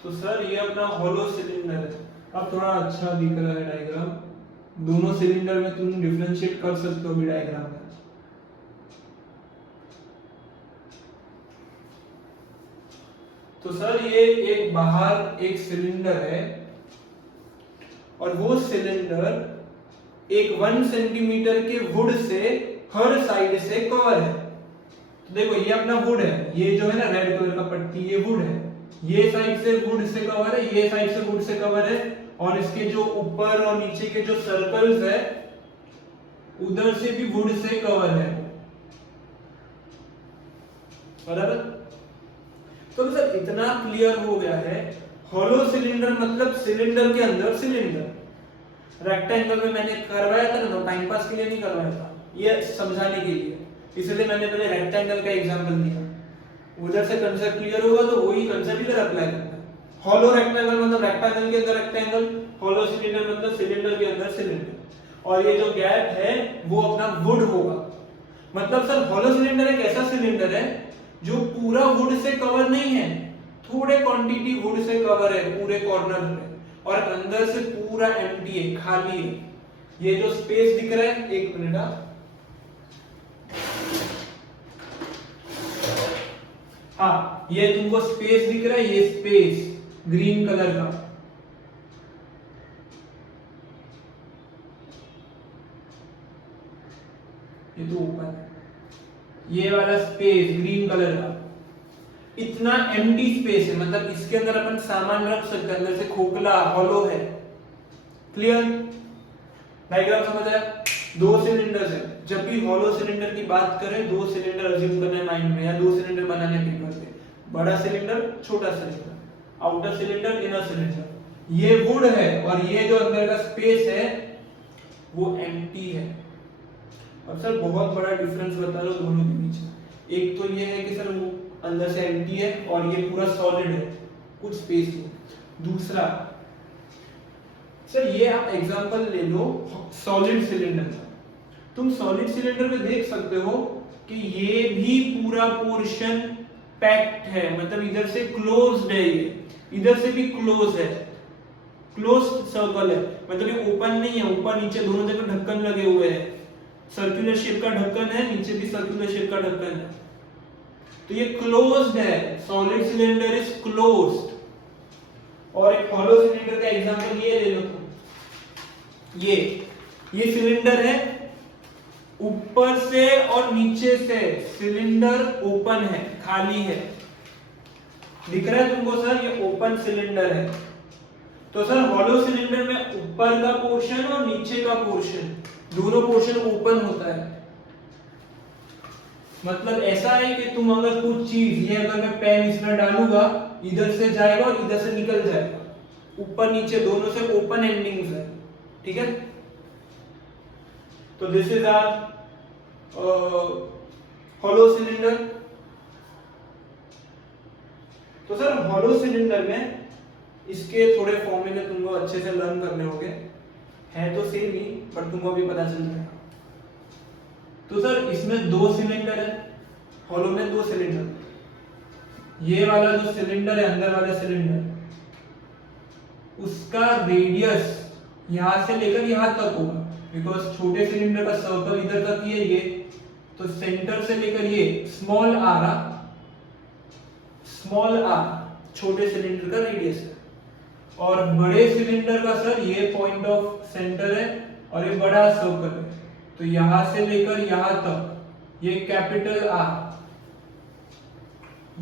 तो सर ये अपना हॉलो सिलेंडर है। अब थोड़ा अच्छा दिख रहा है डायग्राम, दोनों सिलेंडर में तुम डिफरेंशिएट कर सकते हो भी डायग्राम में। तो सर ये एक बाहर एक सिलेंडर है और वो सिलेंडर एक 1 सेंटीमीटर के वुड से हर साइड से कवर है। तो देखो ये अपना वुड है, ये जो है ना रेड कलर का पट्टी, ये वुड है, ये साइड से वुड से कवर है, ये साइड से वुड से कवर है, और इसके जो ऊपर और नीचे के जो सर्कल्स है उधर से भी वुड से कवर है, बराबर। तो सर इतना क्लियर हो गया है, हॉलो सिलेंडर मतलब सिलेंडर के अंदर सिलेंडर। रेक्टेंगल में मैंने करवाया था ना, टाइम पास के लिए नहीं करवाया था, ये समझाने के लिए, इसलिए मैंने पहले रेक्टेंगल का एग्जांपल दिया। उधर से कंसेप्ट क्लियर होगा तो वही कंसेप्ट इधर अप्लाई करना है। हॉलो रेक्टेंगल मतलब रेक्टेंगल के अंदर रेक्टेंगल, हॉलो सिलेंडर मतलब सिलेंडर के अंदर सिलेंडर, और ये जो गैप है वो अपना वुड होगा। मतलब सर हॉलो सिलेंडर एक ऐसा सिलेंडर है जो पूरा वुड से कवर नहीं है, थोड़े क्वांटिटी वुड से कवर है पूरे कॉर्नर पे, और अंदर से पूरा एम्प्टी है, खाली है। ये जो स्पेस दिख रहा है, एक मिनट, हाँ ये तुमको स्पेस दिख रहा है, ये स्पेस ग्रीन कलर का, ये तो ओपन है, ये वाला स्पेस ग्रीन कलर का, इतना एम्प्टी स्पेस है, मतलब इसके अंदर अपन सामान रख सकते हैं, अंदर से खोखला हॉलो है। क्लियर डायग्राम समझ आया? दो सिलेंडर्स है, जब भी हॉलो सिलेंडर की बात करें, दो सिलेंडर अज्यूम करना है माइंड में, या दो सिलेंडर बनाने पेपर पे, बड़ा सिलेंडर छोटा cylinder, outer cylinder inner cylinder. ये वुड है और ये जो अंदर का स्पेस है वो एम्प्टी है। अब सर बहुत बड़ा डिफरेंस बता रहा हूं दोनों के बीच। एक तो ये है कि सर वो अंदर से एम्प्टी है और ये पूरा सॉलिड है, कुछ स्पेस नहीं। दूसरा सर ये आप एग्जांपल ले लो सॉलिड सिलेंडर का, तुम सॉलिड सिलेंडर में देख सकते हो कि ये भी पूरा पोर्शन पैक्ड है, मतलब इधर से क्लोज्ड है, ये इधर से भी क्लोज है, क्लोज्ड सर्कल है, मतलब ये ओपन नहीं है, ऊपर नीचे दोनों जगह ढक्कन लगे हुए हैं, सर्कुलर शेप का ढक्कन है, नीचे भी सर्कुलर शेप का ढक्कन है, तो ये क्लोज्ड है, सॉलिड सिलेंडर इज क्लोज्ड। और एक हॉलो सिलेंडर का एग्जांपल ये ले लो तुम, ये सिलेंडर है, ऊपर से और नीचे से सिलेंडर ओपन है, खाली है, दिख रहा है तुमको सर, ये ओपन सिलेंडर है। तो सर हॉलो सिलेंडर में ऊपर का पोर्शन और नीचे का पोर्शन दोनों पोर्शन ओपन होता है। मतलब ऐसा है कि तुम अगर कुछ चीज, ये अगर मैं पेन इसमें डालूंगा, इधर से जाएगा और इधर से निकल जाएगा, ऊपर नीचे दोनों से ओपन एंडिंग्स है, ठीक है। तो this is our hollow cylinder. तो सर हॉलो सिलेंडर में इसके थोड़े फॉर्मूले तुमको अच्छे से लर्न करने होंगे, है तो सेम ही पर तुमको भी पता चल जाएगा। तो सर इसमें दो सिलेंडर है, हॉलो में दो सिलेंडर, ये वाला जो सिलेंडर है अंदर वाला सिलेंडर, उसका रेडियस यहां से लेकर यहां तक होगा, बिकॉज छोटे सिलेंडर का सर्कल इधर तक ही है ये, तो सेंटर से लेकर ये स्मॉल आर, स्मॉल आर छोटे सिलेंडर का रेडियस है, और बड़े सिलेंडर का सर ये पॉइंट ऑफ सेंटर है और ये बड़ा सर्कल है, तो यहां से लेकर यहां तक ये कैपिटल आर,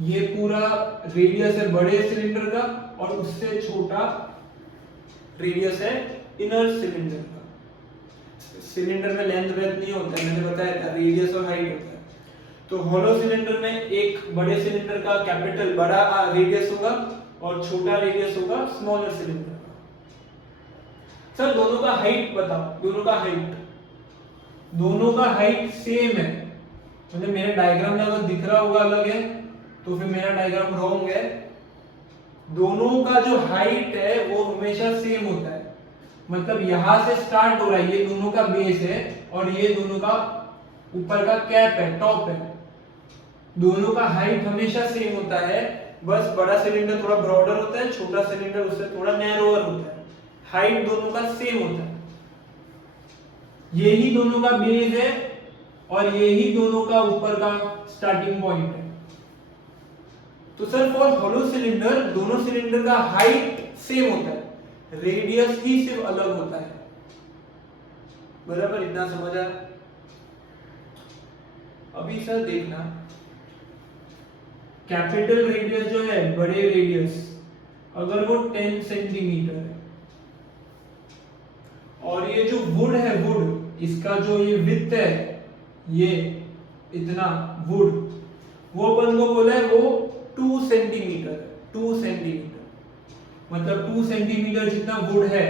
ये पूरा रेडियस है बड़े सिलेंडर का, और उससे छोटा रेडियस है इनर सिलेंडर का। सिलेंडर में लेंथ ब्रेथ नहीं होता है, मैंने बताया था, रेडियस और हाइट होता है। तो होलो सिलेंडर में एक बड़े सिलेंडर का कैपिटल बड़ा रेडियस होगा और छोटा रेडियस होगा स्मॉलर सिलेंडर का। सर दोनों का हाइट बताओ, दोनों का हाइट, दोनों का हाइट सेम है, मतलब मेरे डायग्राम में अगर दिख रहा होगा अलग है तो फिर मेरा डायग्राम रॉन्ग है। दोनों का जो हाइट है वो हमेशा सेम होता है, मतलब यहां से स्टार्ट हो रहा है, ये दोनों का बेस है और ये दोनों का ऊपर का कैप है, टॉप है, दोनों का हाइट हमेशा सेम होता है, बस बड़ा सिलेंडर थोड़ा ब्रॉडर होता है, छोटा सिलेंडर उससे थोड़ा नैरोअर होता है, हाइट दोनों का सेम होता है। यही दोनों का बेस है और यही दोनों का ऊपर का स्टार्टिंग पॉइंट है। तो सर फॉर होलो सिलेंडर दोनों सिलेंडर का हाइट सेम होता है, रेडियस ही सिर्फ अलग होता है। बराबर, इतना समझ आया? अभी सर देखना, कैपिटल रेडियस जो है, बड़े रेडियस, अगर वो 10 सेंटीमीटर है और ये जो वुड है, वुड इसका जो ये विड्थ है, ये इतना वुड, वो अपन को बोला है वो 2 सेंटीमीटर, 2 सेंटीमीटर, मतलब 2 सेंटीमीटर जितना वुड है,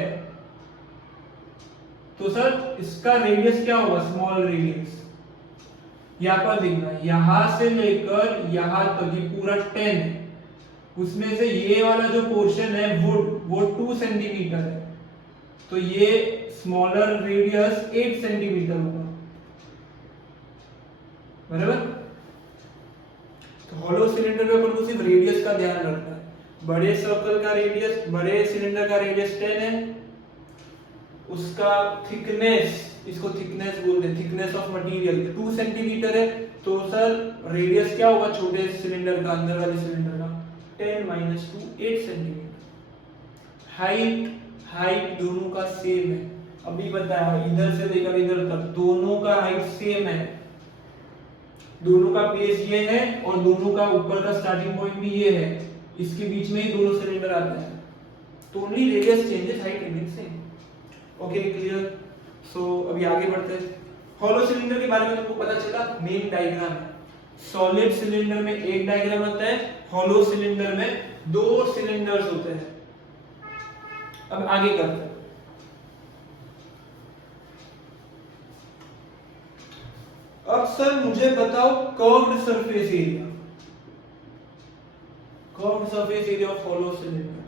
तो सर इसका रेडियस क्या होगा, स्मॉल रेडियस। यहां पर देखना, यहां से लेकर यहां तक ये पूरा 10 है, उसमें से ये वाला जो पोर्शन है वुड, वो 2 सेंटीमीटर है, तो ये स्मॉलर रेडियस 8 सेंटीमीटर होगा। बराबर? तो होलो सिलेंडर में अपन को सिर्फ रेडियस का ध्यान रखना है, बड़े सर्कल का रेडियस, बड़े सिलेंडर का रेडियस 10 है, उसका थिकनेस, इसको थिकनेस बोलते हैं, थिकनेस ऑफ मटेरियल 2 सेंटीमीटर है, तो सर रेडियस क्या होगा छोटे सिलेंडर का, अंदर वाले सिलेंडर का, 10 - 2 8 सेंटीमीटर। हाइट दोनों का सेम है, अभी बताया, इधर से लेकर इधर तक दोनों का हाइट सेम है, दोनों का बेस ये है और दोनों का ऊपर का स्टार्टिंग पॉइंट भी ये है, इसके बीच में ही दोनों सिलेंडर आते हैं, तो only radius changes, height remains same. Okay, clear? So अभी आगे बढ़ते हैं। होलो सिलेंडर के बारे में तुमको पता चला, मेन डायग्राम है, सॉलिड सिलेंडर में एक डायग्राम होता है, होलो सिलेंडर में 2 सिलेंडर्स होते हैं। अब आगे करते हैं। अब सर मुझे बताओ curved surface area, curved surface area of hollow cylinder.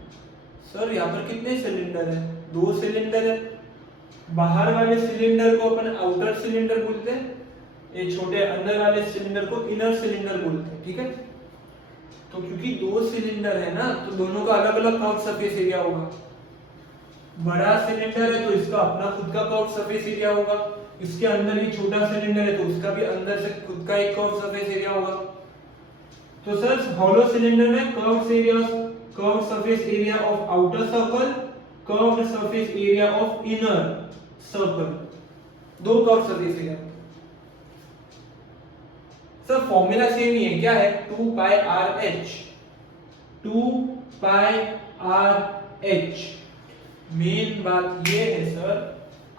Sir यहाँ पर कितने सिलेंडर है, 2 सिलेंडर है, बाहर वाले सिलेंडर को अपन आउटर सिलेंडर बोलते हैं, ये छोटे अंदर वाले सिलेंडर को इनर सिलेंडर बोलते हैं, ठीक है? तो क्योंकि 2 सिलेंडर है ना, तो दोनों का अलग अलग कर्व्ड सरफेस एरिया होगा। बड़ा सिलेंडर है तो इसका अपना खुद का कर्व्ड सरफेस एरिया होगा, इसके अंदर ही छोटा सिलेंडर है तो उसका भी अंदर से खुद का एक कर्व्ड सरफेस एरिया होगा। तो सर होलो सिलेंडर में curved surface area of outer circle, curved surface area of inner circle, 2 curved surface area. Sir formula same ही है, क्या है, 2 pi r h, 2 pi r h. Main बात ये है सर,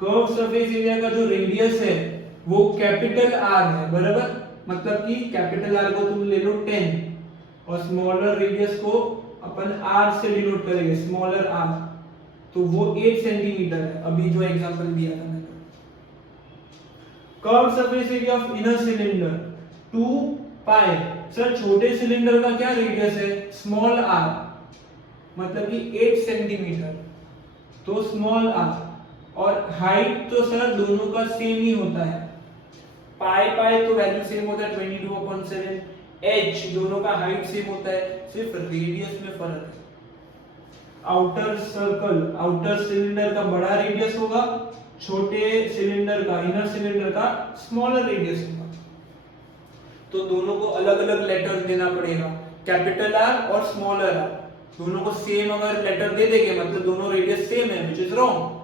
कर्व सरफेस एरिया का जो रेडियस है वो कैपिटल आर है, बराबर, मतलब कि कैपिटल आर को तुम ले लो 10 और स्मॉलर रेडियस को अपन आर से डिनोट करेंगे, स्मॉलर आर, तो वो 8 सेंटीमीटर है, अभी जो एग्जांपल दिया था मैंने। Curve surface area of inner cylinder 2 pi, sir छोटे सिलेंडर का क्या रेडियस है, स्मॉल आर, मतलब कि 8 सेंटीमीटर, तो स्मॉल आर, और हाइट तो सर दोनों का सेम ही होता है, पाई तो वैल्यू सेम होता है 22/7, एच दोनों का हाइट सेम होता है, सिर्फ रेडियस में फर्क है। आउटर सर्कल, आउटर सिलेंडर का बड़ा रेडियस होगा, छोटे सिलेंडर का, इनर सिलेंडर का स्मॉलर रेडियस होगा। तो दोनों को अलग अलग लेटर देना पड़ेगा, कैपिटल आर और स्मॉलर आर। दोनों को सेम अगर लेटर दे देंगे मतलब दोनों रेडियस सेम है, विच इज रॉन्ग।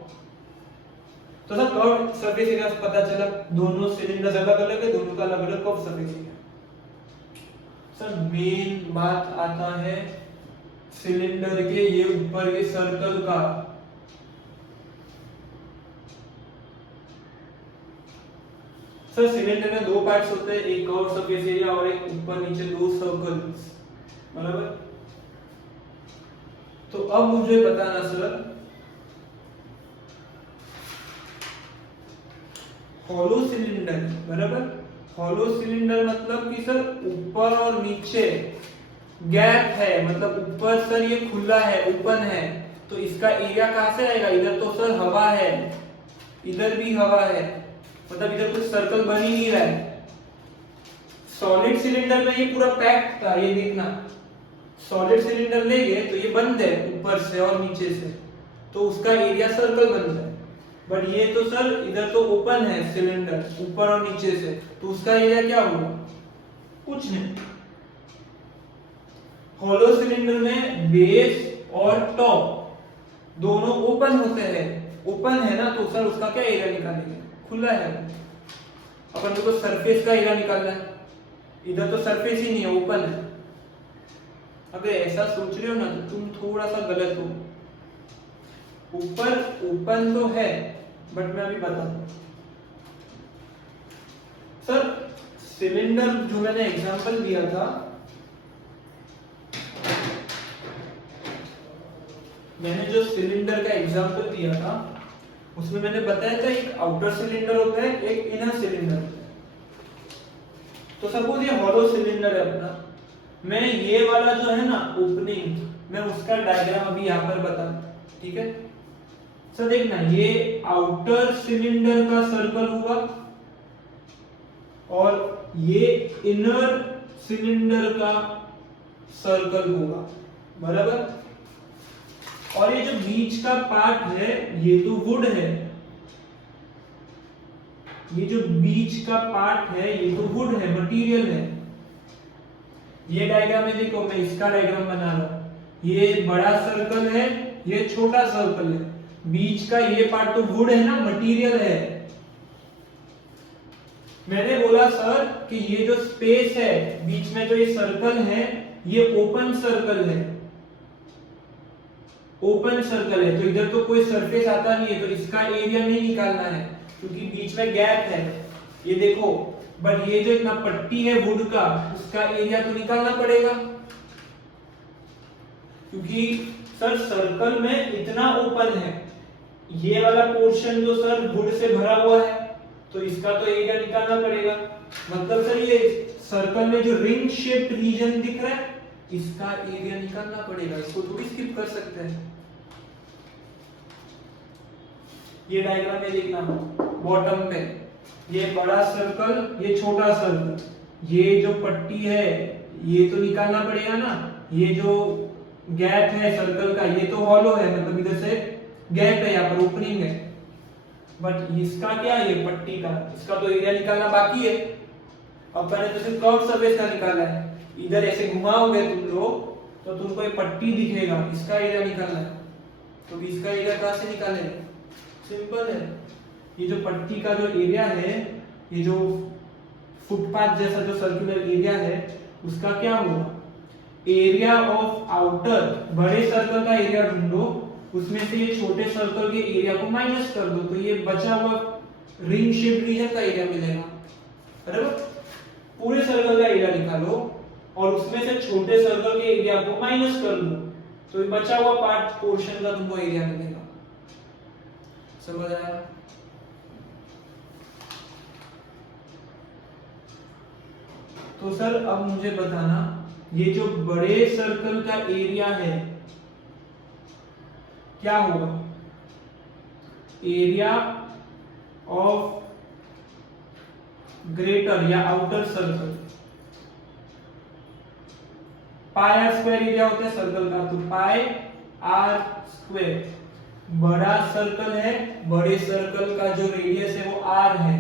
तो सर कर्व सरफेस एरिया पता चला, दोनों सिलेंडर्स अलग अलग है, दोनों का अलग अलग curve surface area. Sir main बात आता है सिलेंडर के ये ऊपर के सर्कल का। सर सिलेंडर में दो पार्ट्स होते हैं, एक कर्व सरफेस एरिया और एक ऊपर नीचे दो सर्कल्स, बराबर। तो अब मुझे बताना सर हॉलो सिलेंडर, बराबर। हॉलो सिलेंडर मतलब कि सर ऊपर और नीचे गैप है, मतलब ऊपर सर ये खुला है, ओपन है, तो इसका एरिया कहां से आएगा? इधर तो सर हवा है, इधर भी हवा है, मतलब इधर कुछ सर्कल बन ही नहीं रहा है। सॉलिड सिलेंडर में ये पूरा पैक्ड था, ये देखना, सॉलिड सिलेंडर लेंगे तो ये बंद है ऊपर से और नीचे से, तो उसका एरिया सर्कल बनता है। बट ये तो सर इधर तो ओपन है सिलेंडर ऊपर और नीचे से, तो उसका एरिया क्या होगा? कुछ नहीं। हॉलो सिलेंडर में बेस और टॉप दोनों ओपन होते हैं, ओपन है ना, तो सर उसका क्या एरिया निकालेंगे? खुला है। अपन को तो सरफेस का एरिया निकालना है, इधर तो सरफेस ही नहीं है, ओपन है। अगर ऐसा सोच रहे हो ना तो तुम थोड़ा सा गलत हो। ऊपर ओपन तो है, बट मैं अभी बताता हूं। सर सिलेंडर जो मैंने एग्जांपल दिया था, मैंने जो सिलेंडर का एग्जांपल दिया था उसमें मैंने बताया था एक आउटर सिलेंडर होता है, एक इनर सिलेंडर होता है। तो सपोज ये हॉलो सिलेंडर है अपना, मैं ये वाला जो है ना ओपनिंग, मैं उसका डायग्राम अभी यहां पर बता, ठीक है सर। देखना, ये आउटर सिलेंडर का सर्कल हुआ और ये इनर सिलेंडर का सर्कल होगा, बराबर। और ये जो बीच का पार्ट है ये तो वुड है, ये जो बीच का पार्ट है ये तो वुड है, मटेरियल है। ये डायग्राम में देखो, मैं इसका डायग्राम बना रहा हूं, ये बड़ा सर्कल है, ये छोटा सर्कल है, बीच का ये पार्ट तो वुड है ना, मटेरियल है। मैंने बोला सर कि ये जो स्पेस है बीच में जो ये सर्कल है ये ओपन सर्कल है, ओपन सर्कल है, तो इधर तो कोई सरफेस आता नहीं है, तो इसका एरिया नहीं निकालना है क्योंकि बीच में गैप है, ये देखो। बट ये जो इतना पट्टी है वुड का, उसका एरिया तो निकालना पड़ेगा क्योंकि सर सर्कल में इतना ओपन है, ये वाला पोर्शन जो सर वुड से भरा हुआ है, तो इसका तो एरिया निकालना पड़ेगा। मतलब सर ये सर्कल में जो रिंग शेप्ड रीजन दिख रहा है इसका एरिया निकालना पड़ेगा, इसको थोड़ी स्किप कर सकते हैं। ये डायग्राम में देखना, बॉटम पे ये बड़ा सर्कल, ये छोटा सर्कल, ये जो पट्टी है ये तो निकालना पड़ेगा ना, ये जो गैप है सर्कल का ये तो हॉलो है, मतलब इधर से गैप है, यहाँ पर ओपनिंग है। बट इसका क्या है, ये पट्टी का, इसका तो एरिया निकालना बाकी है। अब मैंने तो सिर्फ कर्व सरफेस का निकाला है, इधर ऐसे घुमाओगे तुम लोग तो तुमको ये पट्टी दिखेगा, इसका एरिया निकालना है, तो इसका एरिया कहां से निकालेंगे? सिंपल है, ये जो पट्टी का जो एरिया है, ये जो फुटपाथ जैसा जो सर्कुलर एरिया है उसका क्या होगा? एरिया ऑफ आउटर, बड़े सर्कल का एरिया ढूंढो, उसमें से ये छोटे सर्कल के एरिया को माइनस कर दो, तो ये बचा हुआ रिंग शेप रीजन का एरिया मिलेगा, बराबर। पूरे सर्कल का एरिया निकालो और उसमें से छोटे सर्कल के एरिया को माइनस कर दो, तो ये बचा हुआ पार्ट पोर्शन का तुमको एरिया मिलेगा। समझ आया? तो सर अब मुझे बताना, ये जो बड़े सर्कल का एरिया है क्या होगा? एरिया ऑफ ग्रेटर या outer circle, pi r square area होता है सर्कल का, तो पाई आर स्क्वायर। बड़ा सर्कल है, बड़े सर्कल का जो रेडियस है वो r है,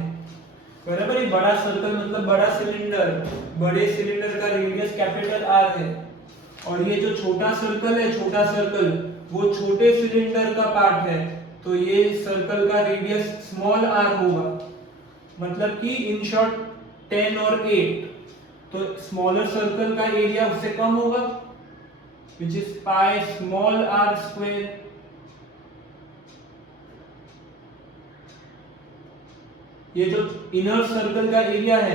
बराबर। सर ये बड़ा सर्कल मतलब बड़ा सिलेंडर, बड़े सिलेंडर का रेडियस कैपिटल आर है, और ये जो छोटा सर्कल है, छोटा सर्कल वो छोटे सिलेंडर का पार्ट है, तो ये सर्कल का रेडियस स्मॉल आर होगा। मतलब कि इन शॉर्ट 10 और 8, तो स्मॉलर सर्कल का एरिया उससे कम होगा, which is pi small r square। ये जो इनर सर्कल का एरिया है,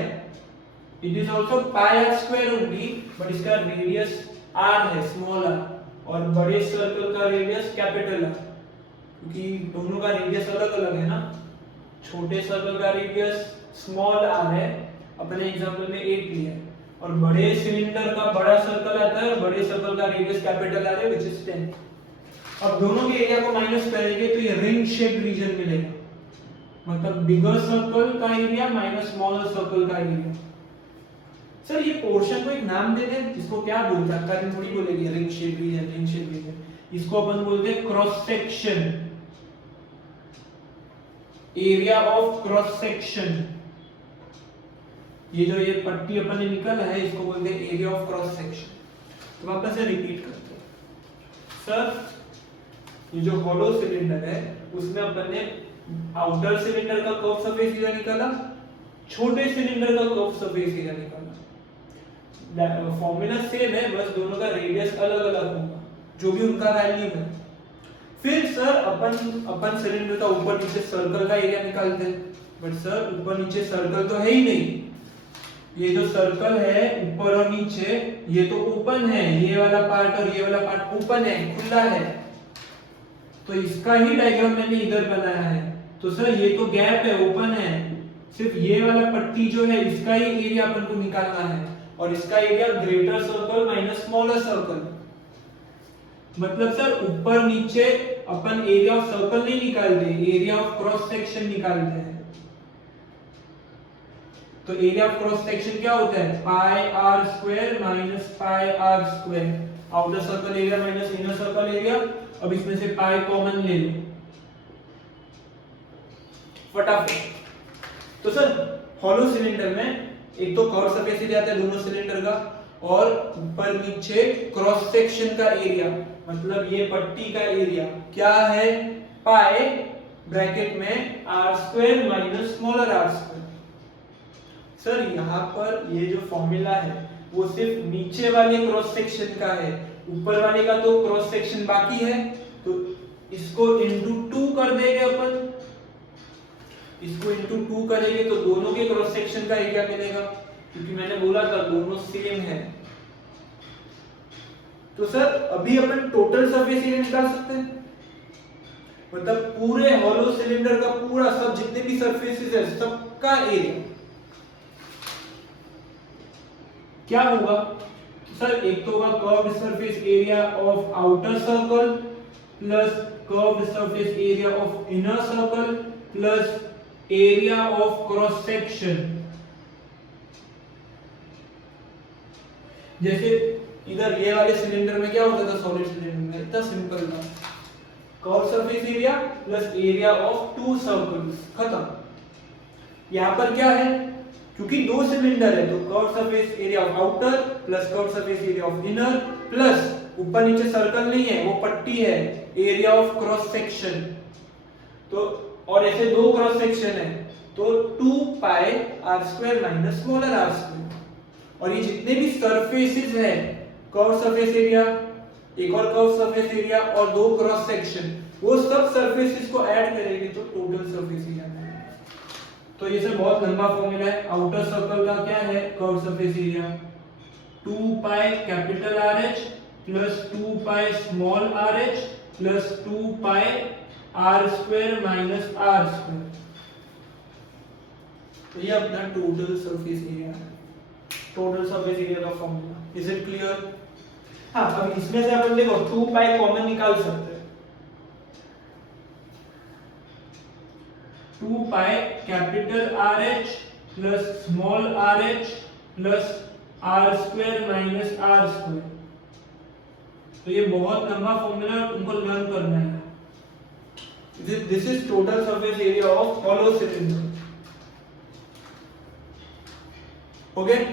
it is also pi r square only, but इसका रेडियस r है, स्मॉल r, और बड़े सर्कल का रेडियस कैपिटल r, क्योंकि दोनों का रेडियस अलग अलग है ना। छोटे सर्कल का रेडियस स्मॉल r है, अपने एग्जांपल में 8 लिया है, और बड़े सिलेंडर का बड़ा सर्कल आता है और बड़े सर्कल का रेडियस कैपिटल r है, व्हिच इज 10। अब दोनों के एरिया को माइनस करेंगे तो ये रिंग शेप रीजन मिलेगा, मतलब बिगर सर्कल का एरिया माइनस स्मॉलर सर्कल का एरिया। सर ये पोर्शन को एक नाम दे दें, इसको क्या बोलते हैं? कारण थोड़ी बोलेगी ring shape region, ring shape region, इसको अपन बोलते हैं cross section, area of cross section. ये जो ये पट्टी अपन ने निकाला है, इसको बोलते हैं एरिया ऑफ क्रॉस सेक्शन। तो वापस से रिपीट करते हैं। सर ये जो हॉलो सिलेंडर है, उसमें अपन ने आउटर सिलेंडर का कर्व सरफेस एरिया निकाला, छोटे सिलेंडर का कर्व सरफेस एरिया निकाला। फॉर्मूला सेम है, बस दोनों का रेडियस अलग अलग होगा, जो भी उनका वैल्यू है। फिर सर अपन सिलेंडर का ऊपर नीचे सर्कल का एरिया निकालते हैं, बट सर ऊपर नीचे सर्कल तो है ही नहीं। ये जो सर्कल है ऊपर और नीचे, ये तो ओपन है, ये वाला पार्ट और ये वाला पार्ट ओपन है, खुला है, तो इसका ही डायग्राम मैंने इधर बनाया है। तो सर ये तो गैप है, ओपन है, सिर्फ ये वाला पट्टी जो है इसका ही एरिया अपन को निकालना है, और इसका area greater circle minus smaller circle. मतलब सर ऊपर नीचे अपन एरिया ऑफ सर्कल नहीं निकालते, एरिया ऑफ क्रॉस सेक्शन निकालते हैं। तो एरिया ऑफ क्रॉस सेक्शन क्या होता है? Pi r square minus pi r square, outer circle area minus inner circle area. अब इसमें से पाई कॉमन ले लो फटाफट। तो सर हॉलो सिलेंडर में एक तो कर्व सरफेस एरिया आता है दोनों सिलेंडर का, और ऊपर नीचे क्रॉस सेक्शन का एरिया, मतलब ये पट्टी का एरिया क्या है? पाई ब्रैकेट में r square minus smaller r square. Sir यहाँ पर ये जो फॉर्मूला है वो सिर्फ नीचे वाले क्रॉस सेक्शन का है, ऊपर वाले का तो क्रॉस सेक्शन बाकी है, तो इसको इनटू 2 कर देंगे अपन। इसको इनटू 2 करेंगे तो दोनों के क्रॉस सेक्शन का एरिया मिलेगा, क्योंकि मैंने बोला था दोनों सेम है। तो सर अभी अपन टोटल सरफेस एरिया निकाल सकते हैं, मतलब पूरे हॉलो सिलेंडर का पूरा सब जितने भी सरफेसेस है सबका एरिया क्या होगा? सर एक तो होगा curved surface area of outer circle plus curved surface area of inner circle plus area of cross section. जैसे इधर ये वाले सिलेंडर में क्या होता था, सॉलिड सिलेंडर में इतना सिंपल था, curve surface area plus area of 2 circles, खत्म। यहां पर क्या है, क्योंकि दो सिलेंडर है तो curve surface area of outer plus curve surface area of inner plus ऊपर नीचे सर्कल नहीं है, वो पट्टी है, एरिया ऑफ क्रॉस सेक्शन। तो और ऐसे दो क्रॉस सेक्शन है तो 2 pi r square minus smaller r square. और ये जितने भी सरफेसेस है, कर्व सरफेस एरिया, एक और कर्व सरफेस एरिया और दो क्रॉस सेक्शन, वो सब सरफेसेस को ऐड करेंगे तो टोटल सरफेस एरिया मिलेगा। तो ये सर बहुत लंबा फॉर्मूला है। आउटर सर्कल का क्या है? Curve surface area 2 pi capital r h plus 2 pi small r h plus 2 pi r square minus r square. तो ये अपना टोटल सरफेस एरिया है, टोटल सरफेस एरिया का फॉर्मूला। Is it clear? हाँ, अब इसमें से अपन देखो 2 पाई कॉमन निकाल सकते हैं। 2 pi capital r h plus small r h plus r square minus r square. तो ये बहुत लंबा फॉर्मूला है, तुमको लर्न करना है। This is total surface area of hollow cylinder. हो गए?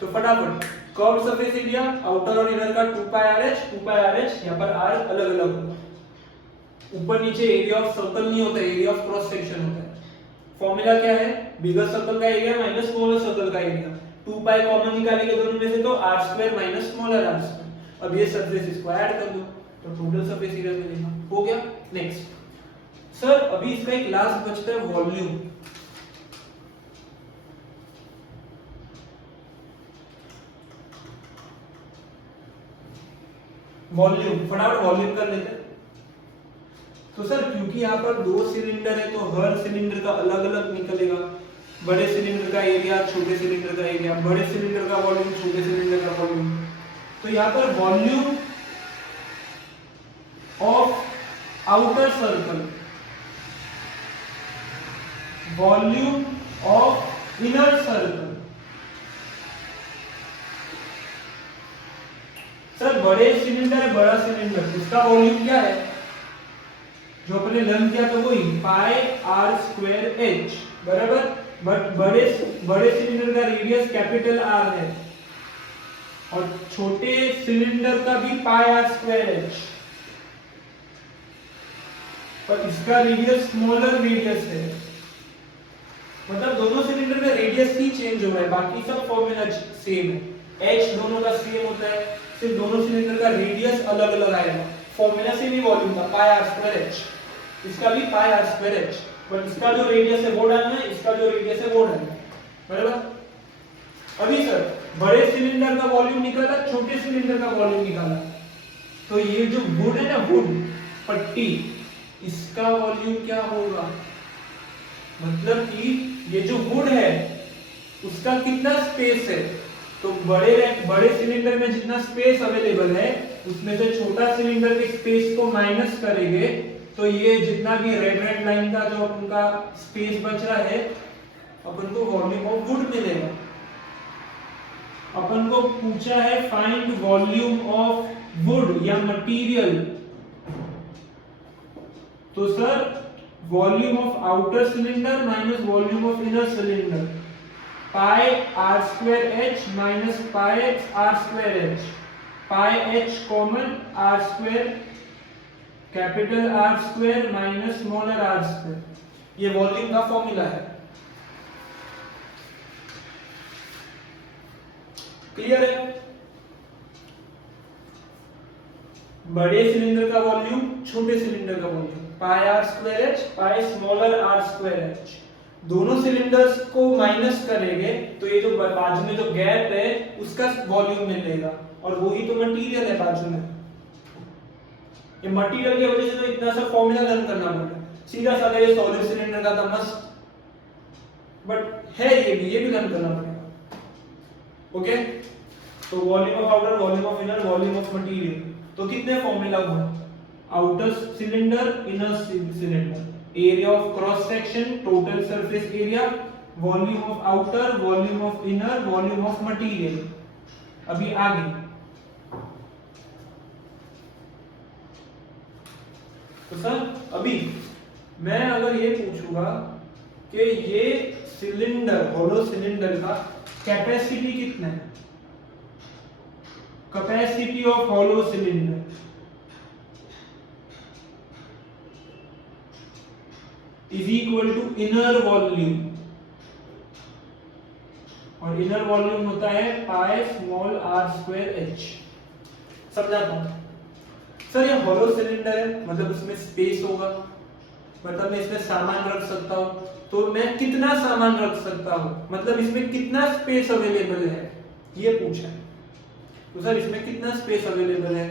तो फटाफट कर्व सरफेस एरिया आउटर और इनर का 2 पाई आर एच, यहाँ पर आर अलग अलग होगा। ऊपर नीचे एरिया ऑफ सर्कल नहीं होता है, एरिया ऑफ क्रॉस सेक्शन होता है। फॉर्मूला क्या है? बिगर सर्कल का एरिया माइनस स्मॉलर सर्कल का एरिया। 2 पाई कॉमन निकालेंगे दोनों में से तो r square minus smaller r square. अब ये सरफेस इसको ऐड कर दो तो टोटल सरफेस एरिया मिलेगा। हो गया? नेक्स्ट सर, अभी इसका एक लास्ट बचता है वॉल्यूम। वॉल्यूम फटाफट वॉल्यूम कर लेते हैं। तो सर क्योंकि यहाँ पर 2 सिलेंडर है तो हर सिलेंडर का अलग अलग निकलेगा। बड़े सिलेंडर का एरिया, छोटे सिलेंडर का एरिया, बड़े सिलेंडर का वॉल्यूम, छोटे सिलेंडर का वॉल्यूम। तो यहाँ पर volume of outer circle, volume of inner circle. Sir बड़े सिलेंडर है, बड़ा सिलेंडर, उसका वॉल्यूम क्या है? जो अपने लर्न किया था वही पाई आर स्क्वायर एच, बराबर। बट बड़े सिलेंडर का रेडियस कैपिटल आर है और छोटे सिलेंडर का भी पाई आर स्क्वायर एच, पर इसका रेडियस स्मॉलर रेडियस है। मतलब दोनों सिलेंडर में रेडियस ही चेंज हुआ है, बाकी सब फॉर्मूला सेम है। एच दोनों का सेम होता है, सिर्फ दोनों सिलेंडर का रेडियस अलग अलग आएगा। फॉर्मूला से भी वॉल्यूम का पाई आर स्क्वायर एच, इसका भी पाई आर स्क्वायर एच, बट इसका जो रेडियस है वो डालना है, इसका जो रेडियस है वो डालना है, बराबर। अभी सर बड़े सिलेंडर का वॉल्यूम निकाला, छोटे सिलेंडर का वॉल्यूम निकाला, तो ये जो वुड है ना, वुड पट्टी, इसका वॉल्यूम क्या होगा? मतलब कि ये जो वुड है उसका कितना स्पेस है? तो बड़े सिलेंडर में जितना स्पेस अवेलेबल है उसमें से छोटा सिलेंडर के स्पेस को माइनस करेंगे तो ये जितना भी रेड लाइन का जो उनका स्पेस बच रहा है अपन को वॉल्यूम ऑफ वुड मिलेगा। अपन को पूछा है फाइंड वॉल्यूम ऑफ वुड या मटेरियल, तो sir volume of outer cylinder minus volume of inner cylinder, pi r square h minus pi r square h, pi h common, r square capital r square minus smaller r square, ये volume का formula है। Clear है? बड़े cylinder का volume, छोटे cylinder का volume, pi r square h, pi smaller r square h. दोनों cylinders को माइनस करेंगे तो ये जो बाजू में जो गैप है उसका वॉल्यूम मिलेगा, और वही तो मटेरियल है बाजू में। ये मटेरियल की वजह से तो इतना सा फॉर्मूला लर्न करना पड़ता है। सीधा साधा ये सॉलिड सिलेंडर का था मस्त, बट है ये भी लर्न करना पड़ेगा। ओके, तो volume of outer, volume of inner, volume of material, तो कितने फॉर्मूला हुए? Outer cylinder, inner cylinder, area of cross section, total surface area, volume of outer, volume of inner, volume of material. अभी आगे तो sir अभी मैं अगर ये पूछूंगा कि ये सिलेंडर, होलो सिलेंडर का कैपेसिटी कितना है, capacity of hollow cylinder is equal to inner volume, और इनर वॉल्यूम होता है pi small r square h. समझाता हूं सर, ये होलो सिलेंडर है, मतलब उसमें स्पेस होगा, मतलब मैं इसमें सामान रख सकता हूं, तो मैं कितना सामान रख सकता हूं, मतलब इसमें कितना स्पेस अवेलेबल है ये पूछा है। तो सर इसमें कितना स्पेस अवेलेबल है,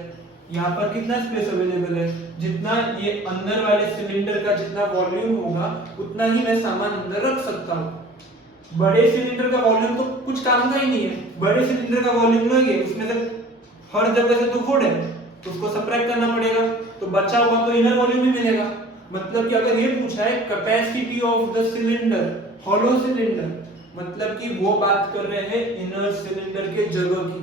यहाँ पर कितना स्पेस अवेलेबल है, जितना ये अंदर वाले सिलेंडर का जितना वॉल्यूम होगा उतना ही मैं सामान अंदर रख सकता हूँ। बड़े सिलेंडर का वॉल्यूम तो कुछ काम का ही नहीं है, बड़े सिलेंडर का वॉल्यूम लोगे उसमें से हर जगह से तो वुड है तो उसको सबट्रैक्ट करना पड़ेगा, तो बचा हुआ तो इनर वॉल्यूम ही मिलेगा। मतलब कि अगर ये पूछा है capacity of the cylinder, hollow cylinder, मतलब कि वो बात कर रहे हैं इनर सिलेंडर के जगह की,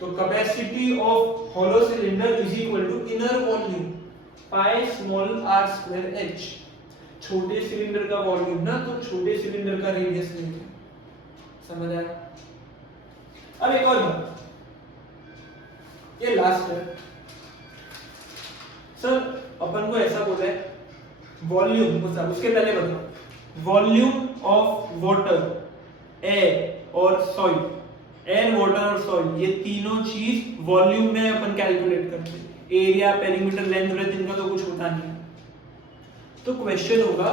तो capacity of hollow cylinder is equal to inner volume pi small r square h. छोटे सिलेंडर का वॉल्यूम ना, तो छोटे सिलेंडर का रेडियस लेंगे। समझ आया? अब एक और बात, ये लास्ट है सर, अपन को ऐसा बोला है वॉल्यूम, उसके पहले बताओ वॉल्यूम ऑफ वाटर, एयर और सॉइल, एयर वाटर और सॉइल, ये तीनों चीज वॉल्यूम में अपन कैलकुलेट करते हैं। एरिया, पेरीमीटर, लेंथ, ब्रेथ, इनका तो कुछ होता नहीं है। तो क्वेश्चन होगा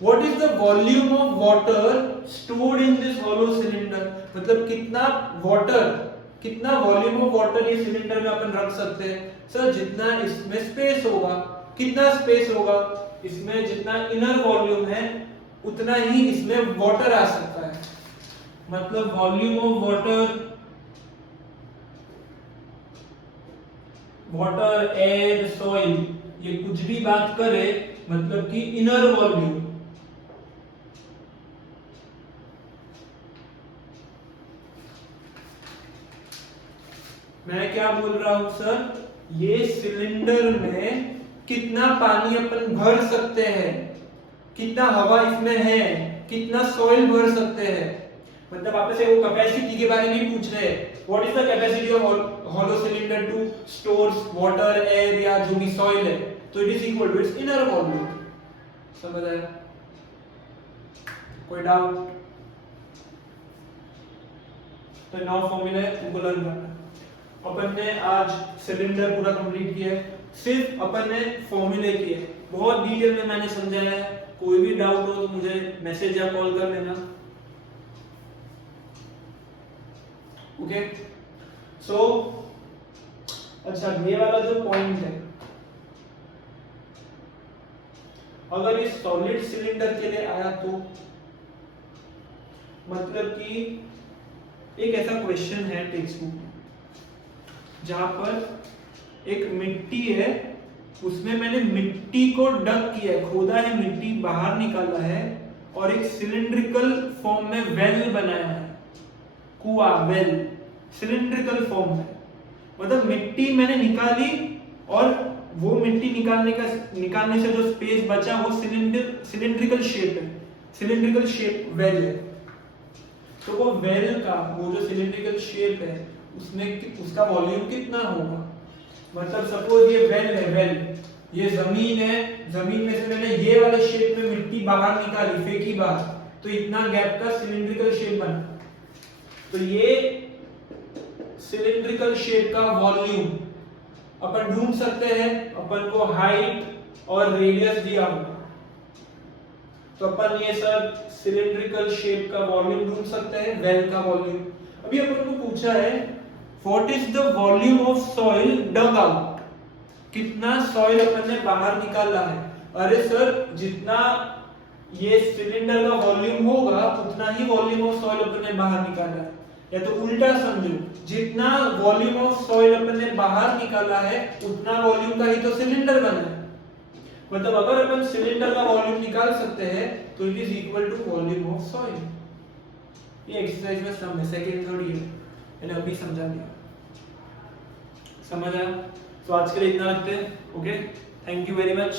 what is the volume of water stored in this hollow cylinder, मतलब कितना वाटर, कितना वॉल्यूम ऑफ वाटर ये सिलेंडर में अपन रख सकते हैं। सर जितना इसमें स्पेस होगा, कितना स्पेस होगा इसमें, जितना इनर वॉल्यूम है उतना ही इसमें वाटर आ सकता है। मतलब volume of water, water, air, soil, ये कुछ भी बात करे मतलब कि इनर वॉल्यूम, मैं क्या बोल रहा हूं सर, ये सिलेंडर में कितना पानी अपन भर सकते हैं, कितना हवा इसमें है, कितना सॉइल भर सकते हैं। मतलब आप से वो कैपेसिटी के बारे में पूछ रहे हैं, what is the capacity of hollow cylinder to stores water, air या जो भी सॉइल है, तो it is equal to its inner volume. समझ आया? कोई डाउट? तो नौ फॉर्मूला है, तुमको लर्न करना है। अपन ने आज सिलेंडर पूरा कंप्लीट किया है, सिर्फ अपन ने फॉर्मूले किए, बहुत डिटेल में मैंने समझाया है। कोई भी डाउट हो तो मुझे मैसेज या कॉल कर लेना। ओके सो अच्छा, ये वाला जो पॉइंट है, अगर ये सॉलिड सिलेंडर के लिए आया तो मतलब कि एक ऐसा क्वेश्चन है टेक्स्ट बुक में जहां पर एक मिट्टी है, उसमें मैंने मिट्टी को डग किया है, खोदा है, मिट्टी बाहर निकाला है और एक सिलिंड्रिकल फॉर्म में वेल बनाया है, कुआं, वेल सिलिंड्रिकल फॉर्म में। मतलब मिट्टी मैंने निकाली और वो मिट्टी निकालने से जो स्पेस बचा वो सिलिंड्रिकल शेप है, सिलिंड्रिकल शेप वेल है। तो वो वेल का वो जो सिलिंड्रिकल शेप है उसमें उसका वॉल्यूम कितना होगा। मतलब सपोज ये वेल है, वेल ये जमीन है, जमीन में से मैंने ये वाले शेप में मिट्टी बाहर निकाली, फेंकी बाहर, तो इतना गैप का सिलिंड्रिकल शेप बना। तो ये सिलिंड्रिकल शेप का वॉल्यूम अपन ढूंढ सकते हैं, अपन को हाइट और रेडियस दिया होगा, तो अपन ये सर सिलिंड्रिकल शेप का वॉल्यूम ढूंढ सकते हैं, वेल का वॉल्यूम। अभी अपन को पूछा है what is the volume of soil dug out, कितना सॉइल अपन ने बाहर निकाला है। अरे सर जितना ये सिलेंडर का वॉल्यूम होगा उतना ही वॉल्यूम ऑफ सॉइल अपन ने बाहर निकाला है, या तो उल्टा समझो, जितना वॉल्यूम ऑफ सॉइल अपन ने बाहर निकाला है उतना वॉल्यूम का ही तो सिलेंडर बना है। मतलब अगर अपन सिलेंडर का वॉल्यूम निकाल सकते हैं तो it is equal to volume of soil. ये एक्सरसाइज में सम है, सेकंड थर्ड ईयर मैंने अभी समझा दिया। समझ आया? तो आज के लिए इतना रखते हैं। Okay, thank you very much.